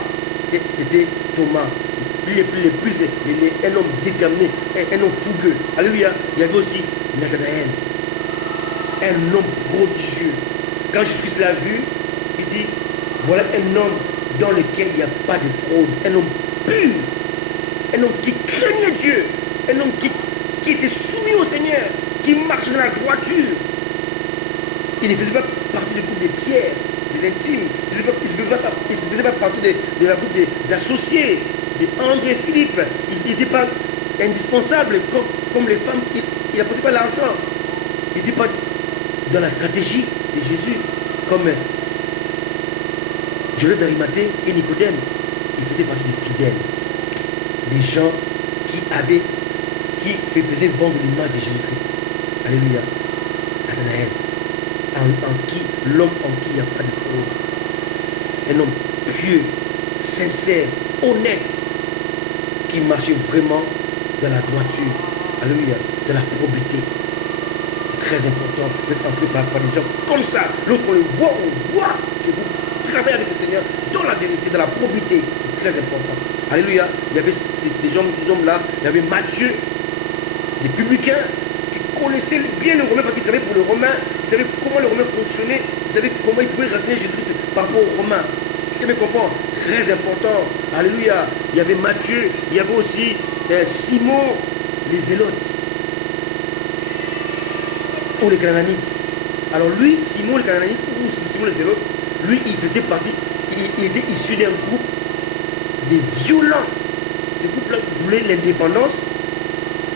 C'était Thomas. Un homme déterminé, un homme fougueux. Alléluia. Il y avait aussi Nathanaël. Un homme prodigieux. Quand Jésus-Christ l'a vu, il dit, voilà un homme dans lequel il n'y a pas de fraude. Un homme pur. Un homme qui craignait Dieu. Un homme qui était soumis au Seigneur. Qui marchait dans la droiture. Il ne faisait pas partie du groupe des pierres, des intimes. Il ne faisait pas partie de la groupe des associés, de André et Philippe. Il n'était pas indispensable comme les femmes. Il n'apportait pas l'argent. Il n'était pas dans la stratégie de Jésus comme Joseph d'Arimathée et Nicodème. Il faisait partie des fidèles, des gens qui faisaient vendre l'image de Jésus-Christ. Alléluia. Nathanaël, l'homme en qui il n'y a pas de fraude. Un homme pieux, sincère, honnête, qui marchait vraiment dans la droiture. Alléluia. Dans la probité. C'est très important d'être entouré par des gens comme ça. Lorsqu'on le voit, on voit que vous travaillez avec le Seigneur dans la vérité, dans la probité. C'est très important. Alléluia. Il y avait ces hommes-là. Il y avait Matthieu, des publicains qui connaissaient bien le Romain parce qu'ils travaillaient pour le Romain. Il savait comment les Romains fonctionnaient. Il savait comment ils pouvaient renseigner Jésus-Christ par rapport aux Romains. Quelqu'un me comprend? Très important. Alléluia. Il y avait Matthieu. Il y avait aussi Simon, les Zélotes. Ou les Canaanites. Alors lui, Simon le Canaanite, ou Simon le Zélote, lui, il faisait partie, il était issu d'un groupe des violents. Ce groupe-là voulait l'indépendance.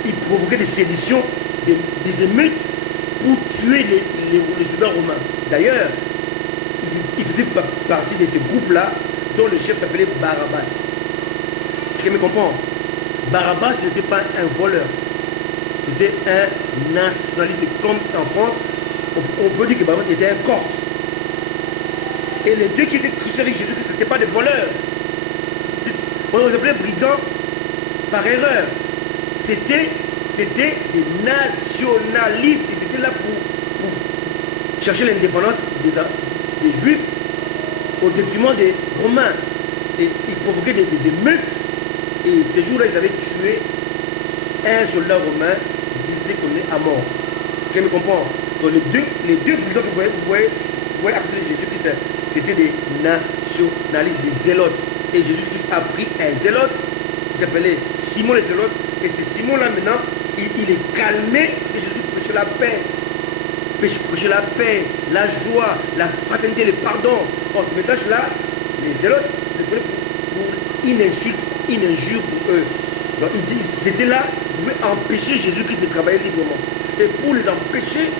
Il provoquait des séditions, des émeutes pour tuer les soldats romains. D'ailleurs, il faisait partie de ce groupe-là dont le chef s'appelait Barabbas. Quelqu'un me comprend? Barabbas n'était pas un voleur. C'était un nationaliste. Comme en France, on peut dire que Barabbas était un Corse. Et les deux qui étaient crucifiés avec Jésus-Christ, ce n'étaient pas des voleurs. On les appelait brigands par erreur. C'était des nationalistes. Ils étaient là pour chercher l'indépendance des Juifs au détriment des Romains. Et ils provoquaient des émeutes. Et ces jours-là, ils avaient tué un soldat romain. Ils étaient condamnés à mort. Quelqu'un me comprend? Donc les deux brigands que vous voyez à côté de Jésus-Christ, c'était des nationalistes, des zélotes. Et Jésus-Christ a pris un zélote qui s'appelait Simon le Zélote. Et ce Simon-là, maintenant, il est calmé parce que Jésus-Christ prêchait la paix. Prêchait la paix, la joie, la fraternité, le pardon. Or, ce message-là, les zélotes le prenaient pour une insulte, une injure pour eux. Donc, c'était là, ils pouvaient empêcher Jésus-Christ de travailler librement. Et pour les empêcher,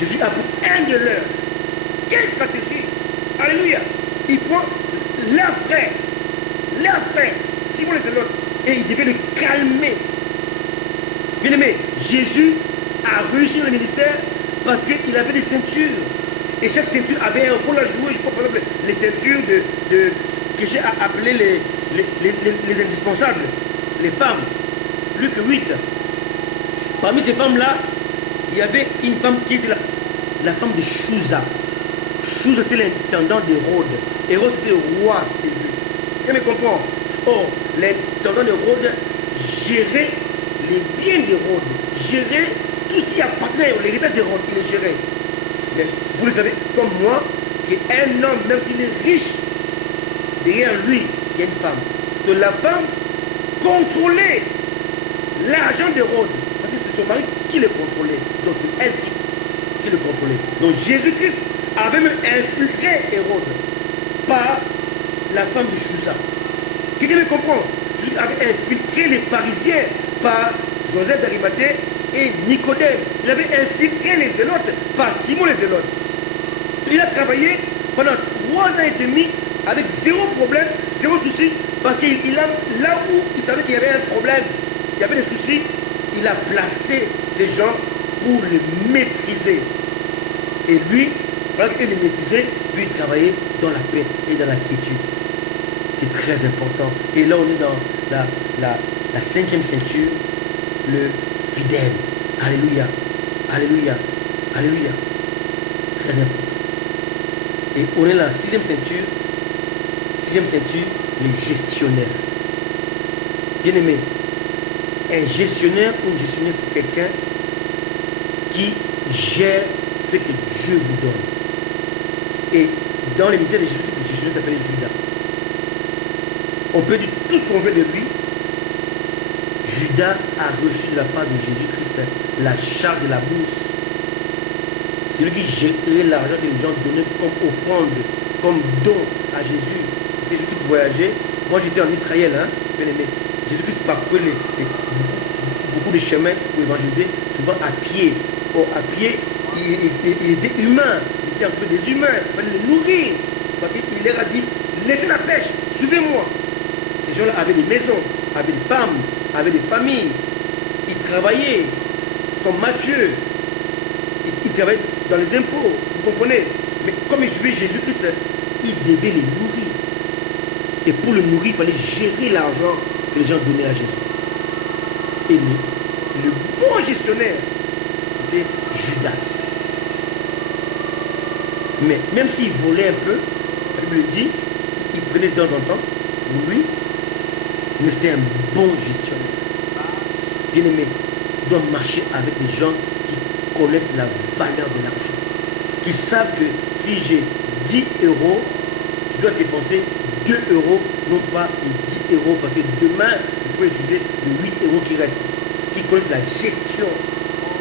Jésus a pris un de leurs. Quelle stratégie! Alléluia! Il prend leur frère, Simon le Zélote, et il devait le calmer. Bien aimé, Jésus a réussi le ministère parce qu'il avait des ceintures. Et chaque ceinture avait un rôle à jouer. Je prends par exemple les ceintures que j'ai appelées les indispensables, les femmes. Luc 8. Parmi ces femmes-là, il y avait une femme qui était la femme de Chouza. Chouza, c'est l'intendant d'Hérode. Hérode, c'était le roi des Juifs. Tu me comprends? Or, l'intendant d'Hérode gérait les biens d'Hérode, gérait tout ce qui appartenait à l'héritage d'Hérode, il les gérait. Mais vous le savez, comme moi, qu'un homme, même s'il est riche, derrière lui, il y a une femme. Donc la femme contrôlait l'argent d'Hérode, parce que c'est son mari qui le contrôlait. Donc c'est elle qui le contrôlait. Donc Jésus-Christ avait même infiltré Hérode par la femme de Chouza. Quelqu'un me comprend? Jésus avait infiltré les pharisiens par Joseph d'Arimathée et Nicodème. Il avait infiltré les zélotes par Simon les zélotes. Il a travaillé pendant 3 ans et demi avec zéro problème, zéro souci, parce que là où il savait qu'il y avait un problème, il y avait des soucis, il a placé ces gens pour le maîtriser. Et lui, voilà qu'il le maîtrisait, lui il travaillait dans la paix et dans la quiétude. C'est très important. Et là on est dans la 5e ceinture, le fidèle. Alléluia. Alléluia. Alléluia. Très important. Et on est dans la 6e ceinture. 6e ceinture, les gestionnaires. Bien aimé, un gestionnaire ou une gestionnaire, c'est quelqu'un qui gère ce que Dieu vous donne. Et dans les ministères de Jésus-Christ, le gestionnaire s'appelait Judas. On peut dire tout ce qu'on veut de lui. Judas a reçu de la part de Jésus-Christ la charge de la bourse. C'est lui qui gérait l'argent que les gens donnaient comme offrande, comme don à Jésus. Jésus-Christ voyageait. Moi j'étais en Israël, hein, bien aimé. Jésus-Christ parcourait beaucoup de chemins pour évangéliser, souvent à pied. Or, à pied, il était humain. Il était entre des humains. Il fallait les nourrir. Parce qu'il leur a dit, laissez la pêche, suivez-moi. Ces gens-là avaient des maisons, avaient des femmes, avaient des familles. Ils travaillaient comme Matthieu. Ils travaillaient dans les impôts, vous comprenez? Mais comme ils suivaient Jésus-Christ, ils devaient les nourrir. Et pour le nourrir, il fallait gérer l'argent que les gens donnaient à Jésus. Et le bon gestionnaire était Judas. Mais même s'il volait un peu, la Bible dit, il prenait de temps en temps pour lui, mais c'était un bon gestionnaire. Bien aimé, tu dois marcher avec les gens qui connaissent la valeur de l'argent. qui savent que si j'ai 10 euros, je dois dépenser 2 euros, non pas les 10 euros, parce que demain, je peux utiliser les 8 euros qui restent, qui connaissent la gestion.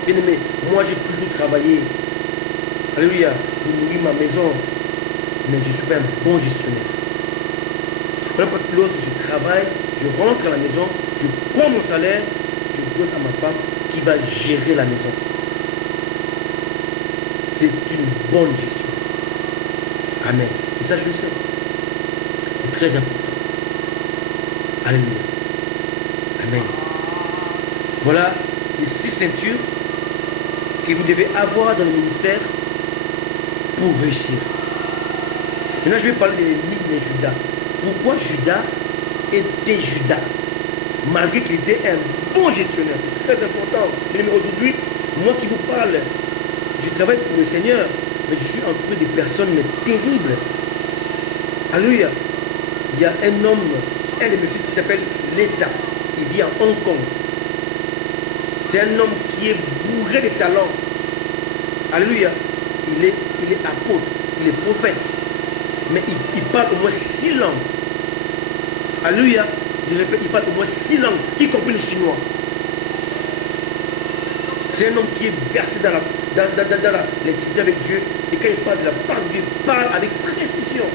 Bien aimé, moi j'ai toujours travaillé, alléluia, pour nourrir ma maison, mais je ne suis pas un bon gestionnaire. Lorsque je travaille, je rentre à la maison, je prends mon salaire, je donne à ma femme qui va gérer la maison. C'est une bonne gestion. Amen. Et ça, je le sais. C'est très important. Alléluia. Amen. Voilà les 6 ceintures que vous devez avoir dans le ministère pour réussir. Maintenant, je vais parler de l'énigme de Judas. Pourquoi Judas était Judas? Malgré qu'il était un bon gestionnaire. C'est très important. Mais aujourd'hui, moi qui vous parle, je travaille pour le Seigneur, mais je suis entouré de personnes mais terribles. Alléluia. Il y a un homme, un de mes fils qui s'appelle l'État. Il vit à Hong Kong. C'est un homme qui est bourré de talents. Alléluia. Il est apôtre, il est prophète. Mais il parle au moins 6 langues. Alléluia. Je répète, il parle au moins 6 langues, y compris le chinois. C'est un homme qui est versé dans l'intimité avec Dieu. Et quand il parle de la part de Dieu, il parle avec précision.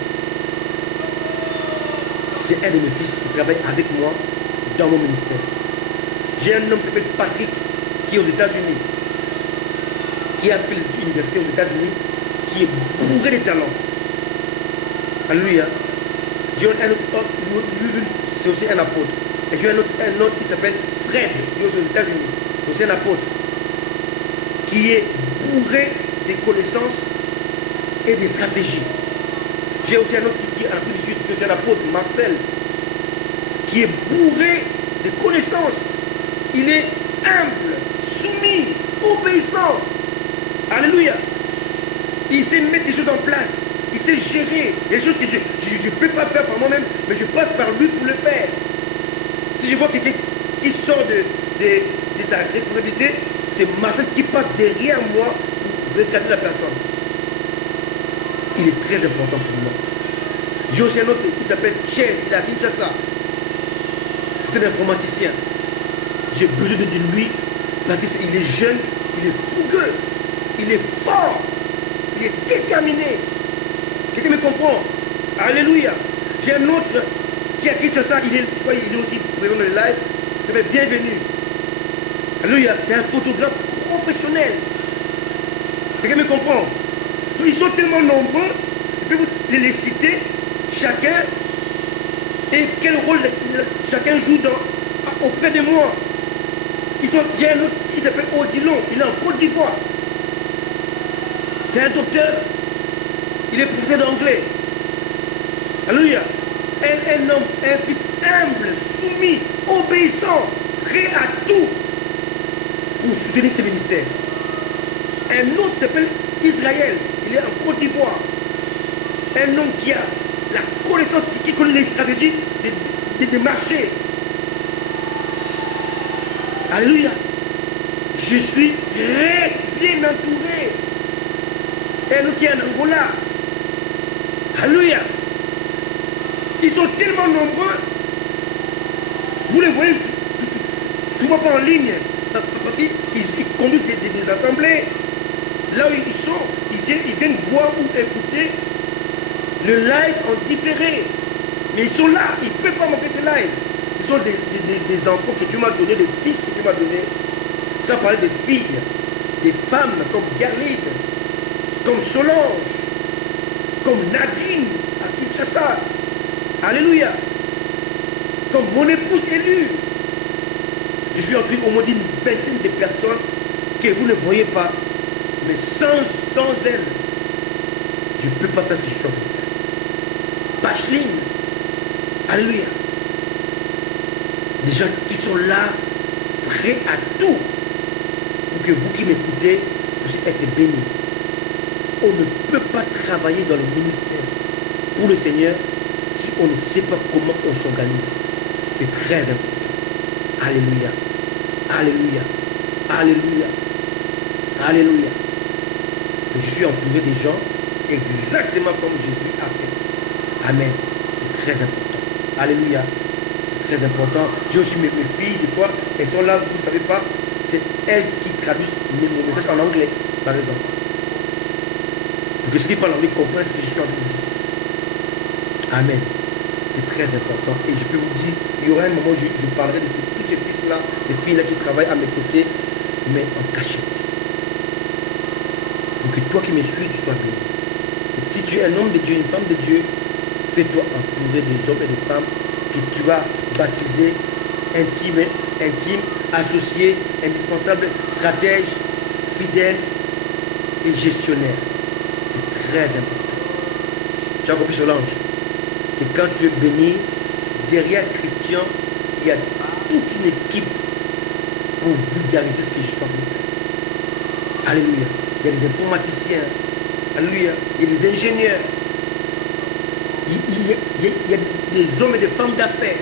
C'est un de mes fils qui travaille avec moi dans mon ministère. J'ai un homme qui s'appelle Patrick, qui est aux États-Unis, qui a fait les universités aux États-Unis, qui est bourré de talents. Alléluia. J'ai un autre, lui, c'est aussi un apôtre. Et j'ai un autre qui s'appelle Fred, qui est aux États-Unis. C'est aussi un apôtre. Qui est bourré de connaissances et de stratégies. J'ai aussi un autre qui est en Afrique du Sud, qui est aussi un apôtre, Marcel, qui est bourré de connaissances. Il est humble, soumis, obéissant. Alléluia. Il sait mettre des choses en place. Il sait gérer. Il y a des choses que je ne peux pas faire par moi-même, mais je passe par lui pour le faire. Si je vois quelqu'un qui sort de sa responsabilité, c'est Marcel qui passe derrière moi pour recadrer la personne. Il est très important pour moi. J'ai aussi un autre qui s'appelle Ches, il est à Kinshasa. C'est un informaticien. J'ai besoin de lui parce qu'il est jeune, il est fougueux, il est fort, il est déterminé. Quelqu'un me comprend? Alléluia. J'ai un autre qui a Kinshasa, il est aussi présent dans le live, il s'appelle Bienvenue. Alléluia, c'est un photographe professionnel. Quelqu'un me comprend? Donc, ils sont tellement nombreux, je peux vous les citer, chacun, et quel rôle chacun joue auprès de moi. J'ai un autre qui s'appelle Odilon, il est en Côte d'Ivoire. C'est un docteur, il est professeur d'anglais. Alléluia. Un homme, un fils humble, soumis, obéissant, prêt à tout pour soutenir ses ministères. Un autre s'appelle Israël, il est en Côte d'Ivoire. Un homme qui a la connaissance, qui connaît les stratégies des marchés. Alléluia. Je suis très bien entouré. Un autre qui est en Angola. Alléluia. Ils sont tellement nombreux. Vous les voyez souvent pas en ligne. Parce qu'ils conduisent des assemblées. Là où ils sont, ils viennent voir ou écouter le live en différé. Mais ils sont là, ils ne peuvent pas manquer ce live. Ce sont des enfants que tu m'as donné, des fils que tu m'as donné. Ça parlait des filles, des femmes comme Garlide, comme Solange, comme Nadine à Kinshasa. Alléluia. Comme mon épouse élue. Je suis entouré au moins d'une vingtaine de personnes que vous ne voyez pas. Mais sans elles, je ne peux pas faire ce que je suis en train de faire. Bacheline. Alléluia. Des gens qui sont là, prêts à tout, pour que vous qui m'écoutez, puissiez être bénis. On ne peut pas travailler dans le ministère pour le Seigneur si on ne sait pas comment on s'organise. C'est très important. Alléluia. Alléluia. Alléluia. Alléluia. Mais je suis entouré des gens exactement comme Jésus a fait. Amen. C'est très important. Alléluia. C'est très important. J'ai aussi mes filles, des fois, elles sont là, vous ne savez pas, c'est elles qui traduisent mes messages en anglais, par exemple. Pour que ceux qui parlent anglais comprennent ce que je suis en train de dire. Amen. C'est très important. Et je peux vous dire, il y aura un moment où je parlerai de tous ces fils-là, ces filles-là qui travaillent à mes côtés, mais en cachette. Pour que toi qui me suis, tu sois béni. Et si tu es un homme de Dieu, une femme de Dieu, fais-toi entourer des hommes et des femmes que tu vas baptiser intime, associé, indispensable, stratège, fidèle et gestionnaire. C'est très important. Tu as compris, Solange? Que quand tu es béni, derrière Christian, il y a toute une équipe pour vulgariser ce que je suis en train de faire. Alléluia. Il y a des informaticiens. Alléluia. Il y a des ingénieurs. Il y a des hommes et des femmes d'affaires.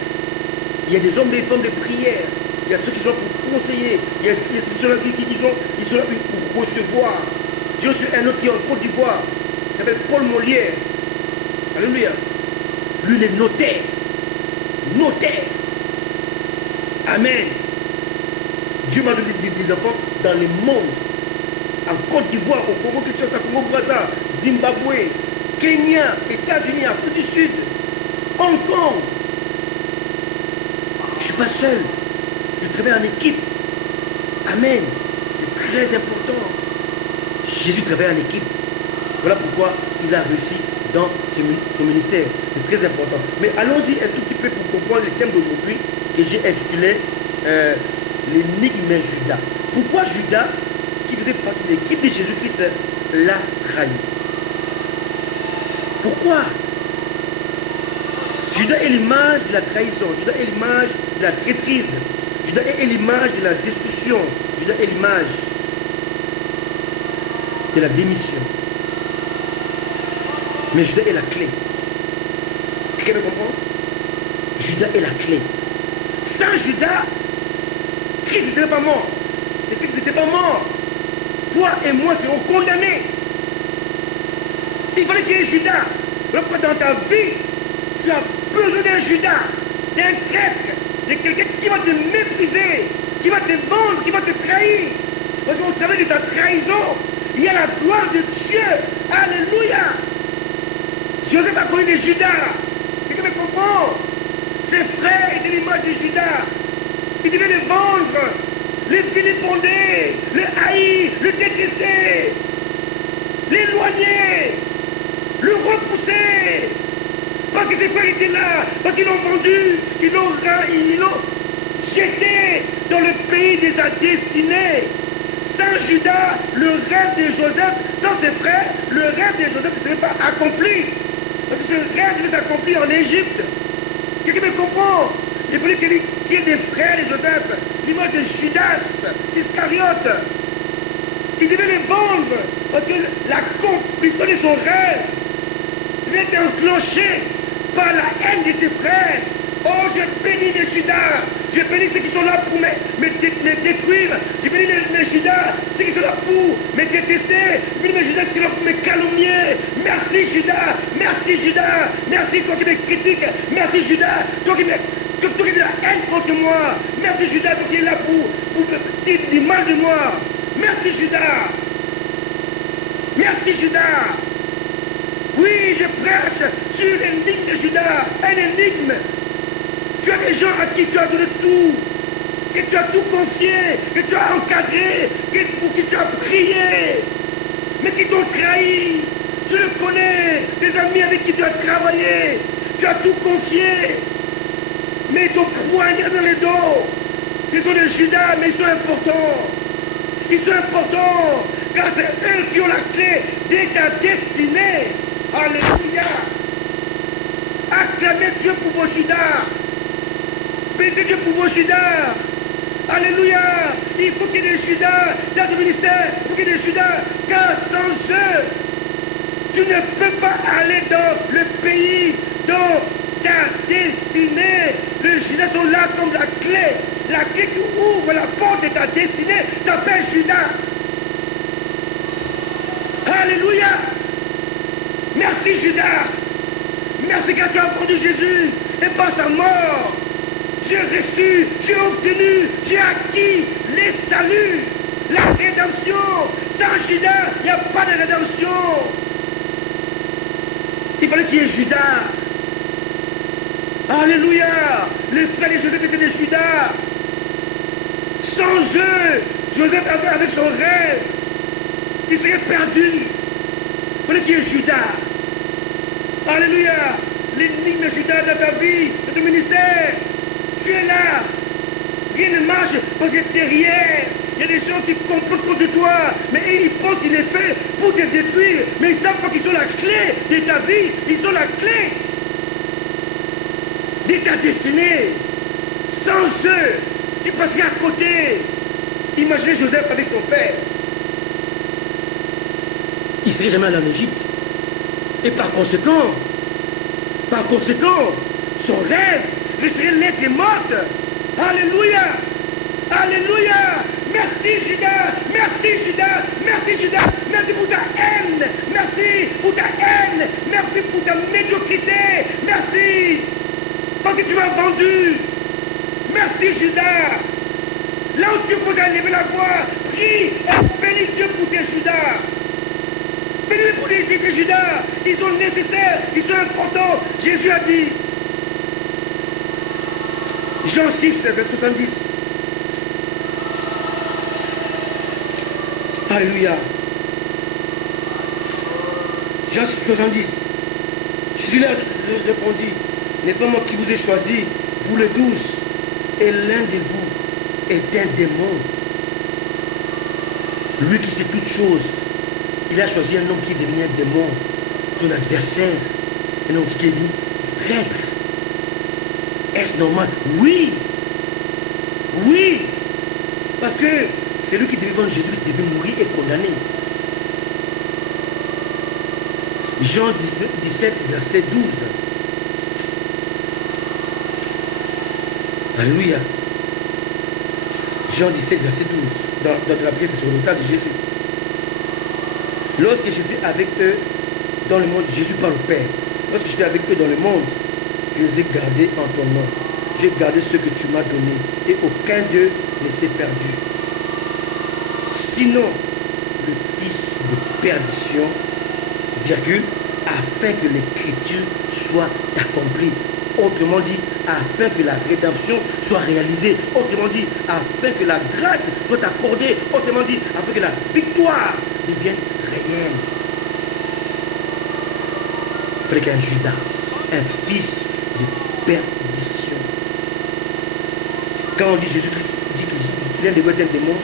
Il y a des hommes et des femmes de prière. Il y a ceux qui sont là pour conseiller. Il y a ceux qui sont là, qui sont là pour recevoir. J'ai aussi un autre qui est en Côte d'Ivoire. Il s'appelle Paul Molière. Alléluia. Lui, il est notaire. Notaire. Amen. Dieu m'a donné des enfants dans le monde. En Côte d'Ivoire, au Congo, Kinshasa, Congo, Brazza, Zimbabwe, Kenya, États-Unis, Afrique du Sud, Hong Kong. Je ne suis pas seul. Je travaille en équipe. Amen. C'est très important. Jésus travaille en équipe. Voilà pourquoi il a réussi dans son ministère. C'est très important. Mais allons-y un tout petit peu pour comprendre le thème d'aujourd'hui que j'ai intitulé l'énigme Judas. Pourquoi Judas, qui faisait partie de l'équipe de Jésus-Christ, l'a trahi? Pourquoi? Judas est l'image de la trahison. Judas est l'image de la traîtrise. Judas est l'image de la destruction. Judas est l'image de la démission. Mais Judas est la clé. Quelqu'un me comprend? Judas est la clé. Sans Judas, Christ ne serait pas mort. Et si Christ n'était pas mort, toi et moi serons condamnés. Il fallait qu'il y ait Judas. Voilà pourquoi dans ta vie, tu as besoin d'un Judas, d'un traître, de quelqu'un qui va te mépriser, qui va te vendre, qui va te trahir. Parce qu'au travers de sa trahison, il y a la gloire de Dieu. Alléluia. Joseph a connu des Judas. Quelqu'un me comprend? Ses frères étaient l'image de Judas. Il devait les vendre, les vilipender, les haïr, le détester, l'éloigner, le repousser. Parce que ses frères étaient là, parce qu'ils l'ont vendu, ils l'ont jeté dans le pays de sa destinée. Sans Judas, le rêve de Joseph, sans ses frères, le rêve de Joseph ne serait pas accompli. Parce que ce rêve devait s'accomplir en Égypte. Quelqu'un me comprend? Il fallait qu'il y ait des frères de Joseph, l'image de Judas Iscariote. Il devait les vendre parce que l'accomplissement de son rêve devait être enclenché par la haine de ses frères. Oh, j'ai béni les Judas. J'ai béni ceux qui sont là pour me détruire. J'ai béni mes Judas, ceux qui sont là pour me détester. J'ai béni mes Judas, ceux qui sont là pour me calomnier. Merci Judas. Merci Judas. Merci toi qui me critiques. Merci Judas. Toi qui as de la haine contre moi. Merci Judas, toi qui es là pour dire du mal de moi. Merci Judas. Merci Judas. Oui, je prêche sur l'énigme de Judas. Un énigme. Tu as des gens à qui tu as donné tout, que tu as tout confié, que tu as encadré, pour qui tu as prié, mais qui t'ont trahi. Tu le connais, des amis avec qui tu as travaillé, tu as tout confié, mais ils t'ont poignardé dans le dos. Ce sont des Judas, mais ils sont importants. Ils sont importants, car c'est eux qui ont la clé de ta destinée. Alléluia. Acclamez Dieu pour vos Judas. Bénissez Dieu pour vos Judas. Alléluia. Il faut qu'il y ait des Judas dans le ministère. Il faut qu'il y ait des Judas. Car sans eux, tu ne peux pas aller dans le pays, dans ta destinée. Les Judas sont là comme la clé. La clé qui ouvre la porte de ta destinée s'appelle Judas. Alléluia. Merci Judas. Merci car tu as pris Jésus et par sa mort, j'ai reçu, j'ai obtenu, j'ai acquis les saluts, la rédemption. Sans Judas, il n'y a pas de rédemption. Il fallait qu'il y ait Judas. Alléluia. Les frères de Joseph étaient des Judas. Sans eux, Joseph avait avec son rêve, il serait perdu. Il fallait qu'il y ait Judas. Alléluia. L'énigme de Judas dans ta vie, dans ton ministère. Tu es là. Rien ne marche parce que derrière, il y a des gens qui complotent contre toi. Mais ils pensent qu'il est fait pour te détruire. Mais ils ne savent pas qu'ils ont la clé de ta vie. Ils ont la clé de ta destinée. Sans eux, tu passerais à côté. Imaginez Joseph avec ton père. Il ne serait jamais allé en Égypte. Et par conséquent, son rêve resterait lettre morte. Alléluia. Alléluia. Merci Judas. Merci Judas. Merci Judas. Merci pour ta haine. Merci pour ta haine. Merci pour ta médiocrité. Merci. Parce que tu m'as vendu. Merci Judas. Là où tu commences à lever la voix, prie et bénis Dieu pour tes Judas. Bénis pour tes Judas. Ils sont nécessaires, ils sont importants. Jésus a dit, Jean 6, verset 70. Alléluia. Jean 6, 70. Jésus leur répondit, n'est-ce pas moi qui vous ai choisi, vous les 12, et l'un de vous est un démon. Lui qui sait toutes choses, il a choisi un homme qui est devenu un démon, son adversaire, un homme qui est devenu traître. Est-ce normal? Oui. Oui. Parce que celui qui devait vendre Jésus devait mourir et condamné. Jean 17, verset 12. Alléluia. Jean 17, verset 12. Dans la prière, c'est sur le tas de Jésus. Lorsque j'étais avec eux dans le monde, Jésus parle au Père. Lorsque j'étais avec eux dans le monde, je les ai gardés en ton nom. J'ai gardé ce que tu m'as donné et aucun d'eux ne s'est perdu. Sinon, le fils de perdition, virgule, afin que l'écriture soit accomplie. Autrement dit, afin que la rédemption soit réalisée. Autrement dit, afin que la grâce soit accordée. Autrement dit, afin que la victoire devienne réelle. Il fallait qu'un Judas, un fils de perdition. Quand on dit Jésus-Christ dit qu'il devait être un démon,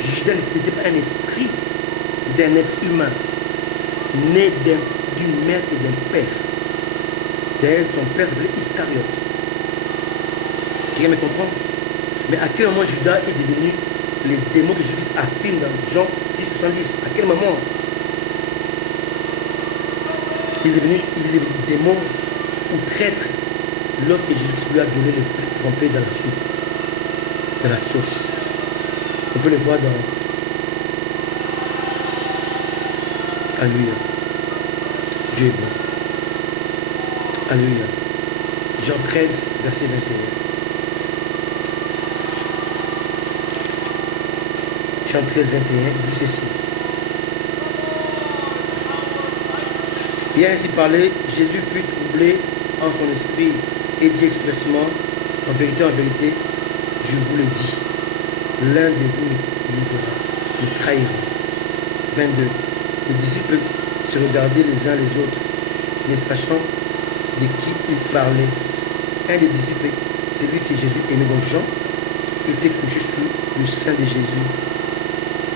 Judas n'était pas un esprit, c'était un être humain, né d'une mère et d'un père. D'ailleurs, son père s'appelait Iscariote. Quelqu'un me comprend? Mais à quel moment Judas est devenu le démon que Jésus affirme dans Jean 6, 70? À quel moment il est devenu démon ou traître lorsque Jésus-Christ lui a donné les plats trempés dans la soupe, dans la sauce? On peut le voir dans... Alléluia. Dieu est bon. Alléluia. Jean 13, verset 21. Jean 13, 21 dit ceci. Et ainsi parlé, Jésus fut troublé en son esprit et dit expressement, en vérité, je vous le dis, l'un de vous me livrera, me trahira. 22. Les disciples se regardaient les uns les autres, ne sachant de qui il parlait. Un des disciples, celui que Jésus aimait, donc Jean, était couché sous le sein de Jésus.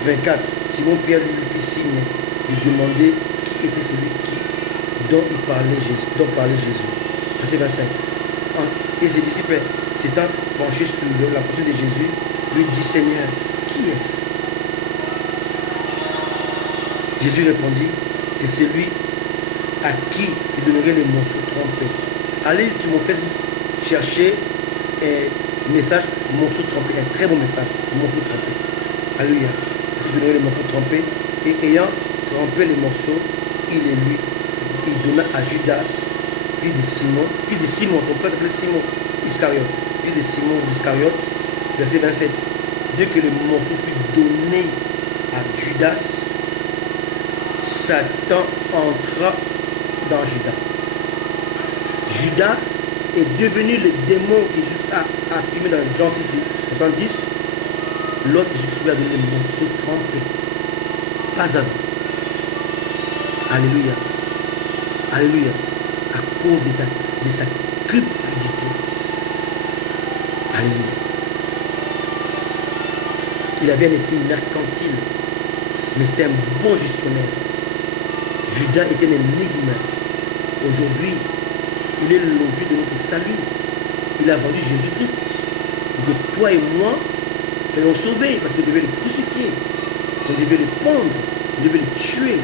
24. Simon Pierre lui fit signe de demander qui était celui dont parlait Jésus. Verset 25. Et ses disciples, s'étant penchés sur la poitrine de Jésus, lui dit, Seigneur, qui est-ce? Jésus répondit, c'est celui à qui je donnerai les morceaux trempés. Allez sur mon Facebook, chercher un message morceaux trempés, un très bon message, morceaux trempés. Alléluia. Je donnerai les morceaux trempés et ayant trempait les morceaux, il les lui, il donna à Judas, fils de Simon, son père s'appelait Simon Iscariote, fils de Simon Iscariote, verset 27. Dès que les morceaux furent donnés à Judas, Satan entra dans Judas. Judas est devenu le démon que Jésus a affirmé dans Jean 6, 70, lorsque Jésus lui a donné les morceaux trempés. Pas avant. Alléluia. Alléluia. À cause de sa cupidité. Alléluia. Il avait un esprit mercantile, mais c'était un bon gestionnaire. Judas était un énigme. Aujourd'hui, il est l'objet de notre salut. Il a vendu Jésus-Christ pour que toi et moi soyons sauvés, parce qu'on devait le crucifier, on devait le pendre, on devait le tuer.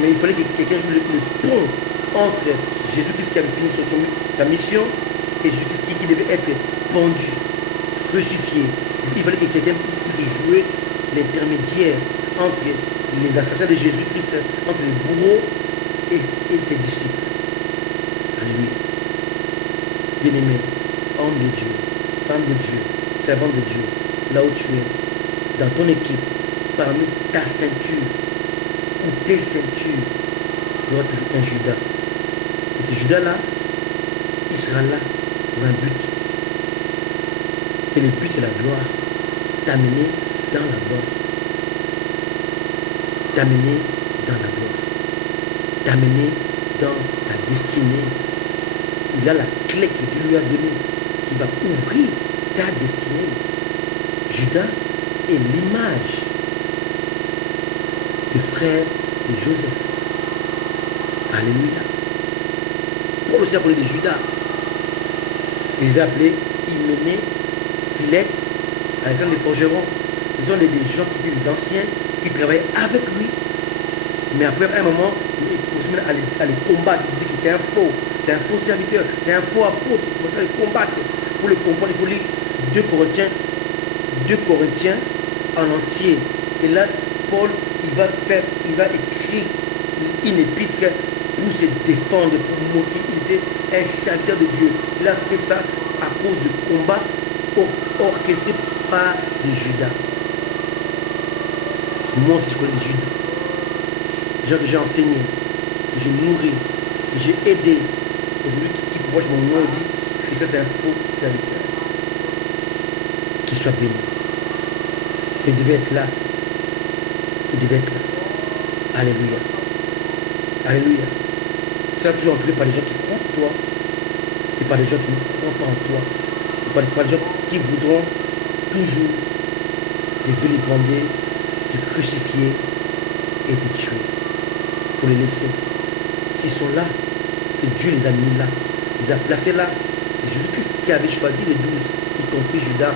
Mais il fallait que quelqu'un joue le pont entre Jésus-Christ qui avait fini sa mission et Jésus-Christ qui devait être pendu, crucifié. Il fallait que quelqu'un puisse jouer l'intermédiaire entre les assassins de Jésus-Christ, entre les bourreaux et ses disciples. Alléluia. Bien-aimé, homme de Dieu, femme de Dieu, servant de Dieu, là où tu es, dans ton équipe, parmi ta ceinture ou tes ceintures, il y aura toujours un Judas. Et ce Judas-là, il sera là pour un but. Et le but, c'est la gloire. T'amener dans la gloire. T'amener dans la gloire. T'amener dans ta destinée. Il a la clé que Dieu lui a donnée, qui va ouvrir ta destinée. Judas est l'image du frère de Joseph. Alléluia. Paul aussi a parlé de Judas. Il les a appelés Hyménée, Philette, Alexandre de Forgeron. Ce sont des gens qui étaient des anciens, qui travaillaient avec lui. Mais après, à un moment, il commence à les combattre. Il dit que c'est un faux serviteur, c'est un faux apôtre. Il commence à les combattre. Pour le comprendre, il faut lire 2 Corinthiens en entier. Et là, Paul, il va écrire une épître pour se défendre, pour montrer qu'il était un serviteur de Dieu. Il a fait ça à cause de combats orchestrés par des Judas. Moi aussi, je connais des Judas. Des gens que j'ai enseignés, que j'ai nourris, que j'ai aidés. Aujourd'hui, qui pour moi, je mon nom dit que ça, c'est un faux serviteur. Qu'il soit béni. Il devait être là. Il devait être là. Alléluia. Alléluia. Tu seras toujours entouré par les gens qui croient en toi et par les gens qui ne croient pas en toi. Et par les gens qui voudront toujours te vilipender, te crucifier et te tuer. Il faut les laisser. S'ils sont là, parce que Dieu les a mis là, les a placés là. C'est Jésus-Christ qui avait choisi les 12, y compris Judas.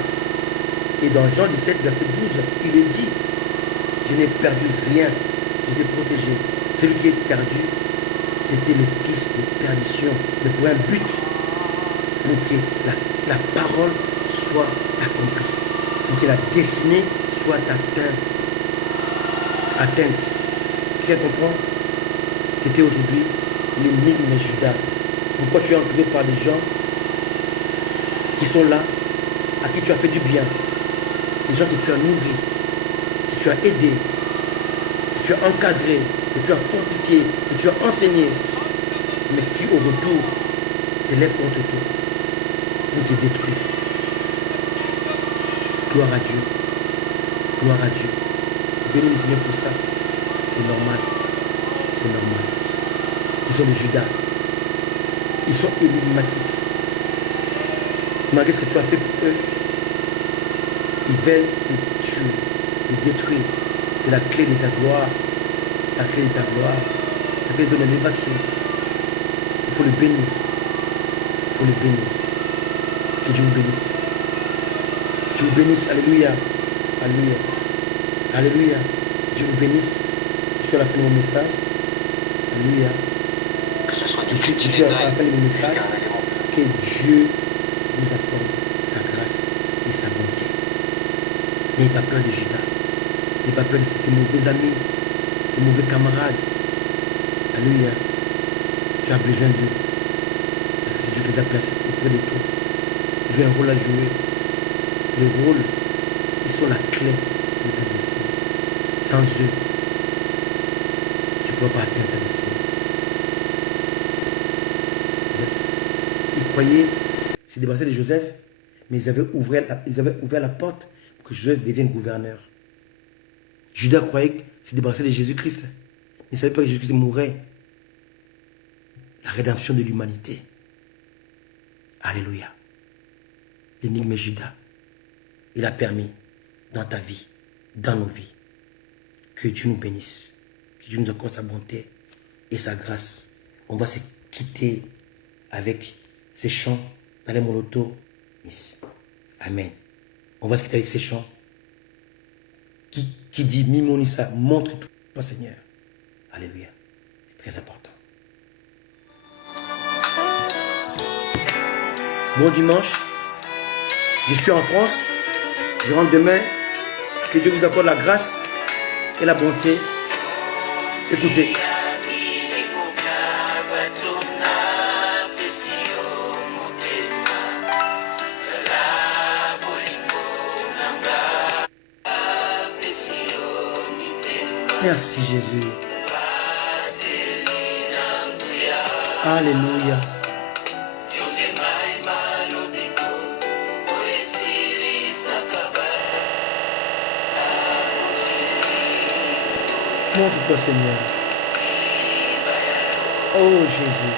Et dans Jean 17, verset 12, il est dit, je n'ai perdu rien, je les ai protégés. Celui qui est perdu, c'était le fils de perdition, mais pour un but, pour que la parole soit accomplie, pour que la destinée soit atteinte. Quelqu'un comprend? C'était aujourd'hui l'énigme de Judas. Pourquoi tu es entouré par des gens qui sont là, à qui tu as fait du bien, des gens que tu as nourris, que tu as aidé, que tu as encadré, que tu as fortifié, que tu as enseigné, mais qui au retour s'élèvent contre toi pour te détruire. Gloire à Dieu. Gloire à Dieu. Bénis le Seigneur pour ça. C'est normal. C'est normal. Ils sont des Judas. Ils sont énigmatiques. Malgré ce que tu as fait pour eux, ils veulent te tuer, te détruire. C'est la clé de ta gloire. La clé de ta gloire. La clé de ton élévation. Il faut le bénir. Il faut le bénir. Que Dieu vous bénisse. Que Dieu vous bénisse. Alléluia. Alléluia. Alléluia. Dieu vous bénisse. Je suis à la fin de mon message. Alléluia. Que ce soit du Je petit suis à la détail fin de mon message. jusqu'à un élément plus important. Que Dieu vous accorde sa grâce et sa bonté. N'ayez pas peur de Judas. N'ayez pas peur de ses mauvais amis, ces mauvais camarades. Alléluia. Tu as besoin d'eux. Parce que c'est Dieu qui les a placés auprès de toi. Ils ont un rôle à jouer. Le rôle, ils sont la clé de ta destinée. Sans eux, tu ne pourras pas atteindre ta destinée. Ils croyaient se débarrasser de Joseph, mais ils avaient ouvert la porte pour que Joseph devienne gouverneur. Judas croyait se débarrasser de Jésus-Christ, mais il ne savait pas que Jésus-Christ mourrait. La rédemption de l'humanité. Alléluia. L'énigme est Judas. Il a permis dans ta vie, dans nos vies, que Dieu nous bénisse, que Dieu nous accorde sa bonté et sa grâce. On va se quitter avec ces chants dans les monotos. Amen. On va se quitter avec ces chants qui dit Mimonissa, montre-toi Seigneur. Alléluia. C'est très important. Bon dimanche. Je suis en France. Je rentre demain. Que Dieu vous accorde la grâce et la bonté. Écoutez. Merci Jésus. Alléluia. Montre-toi Seigneur. Oh Jésus.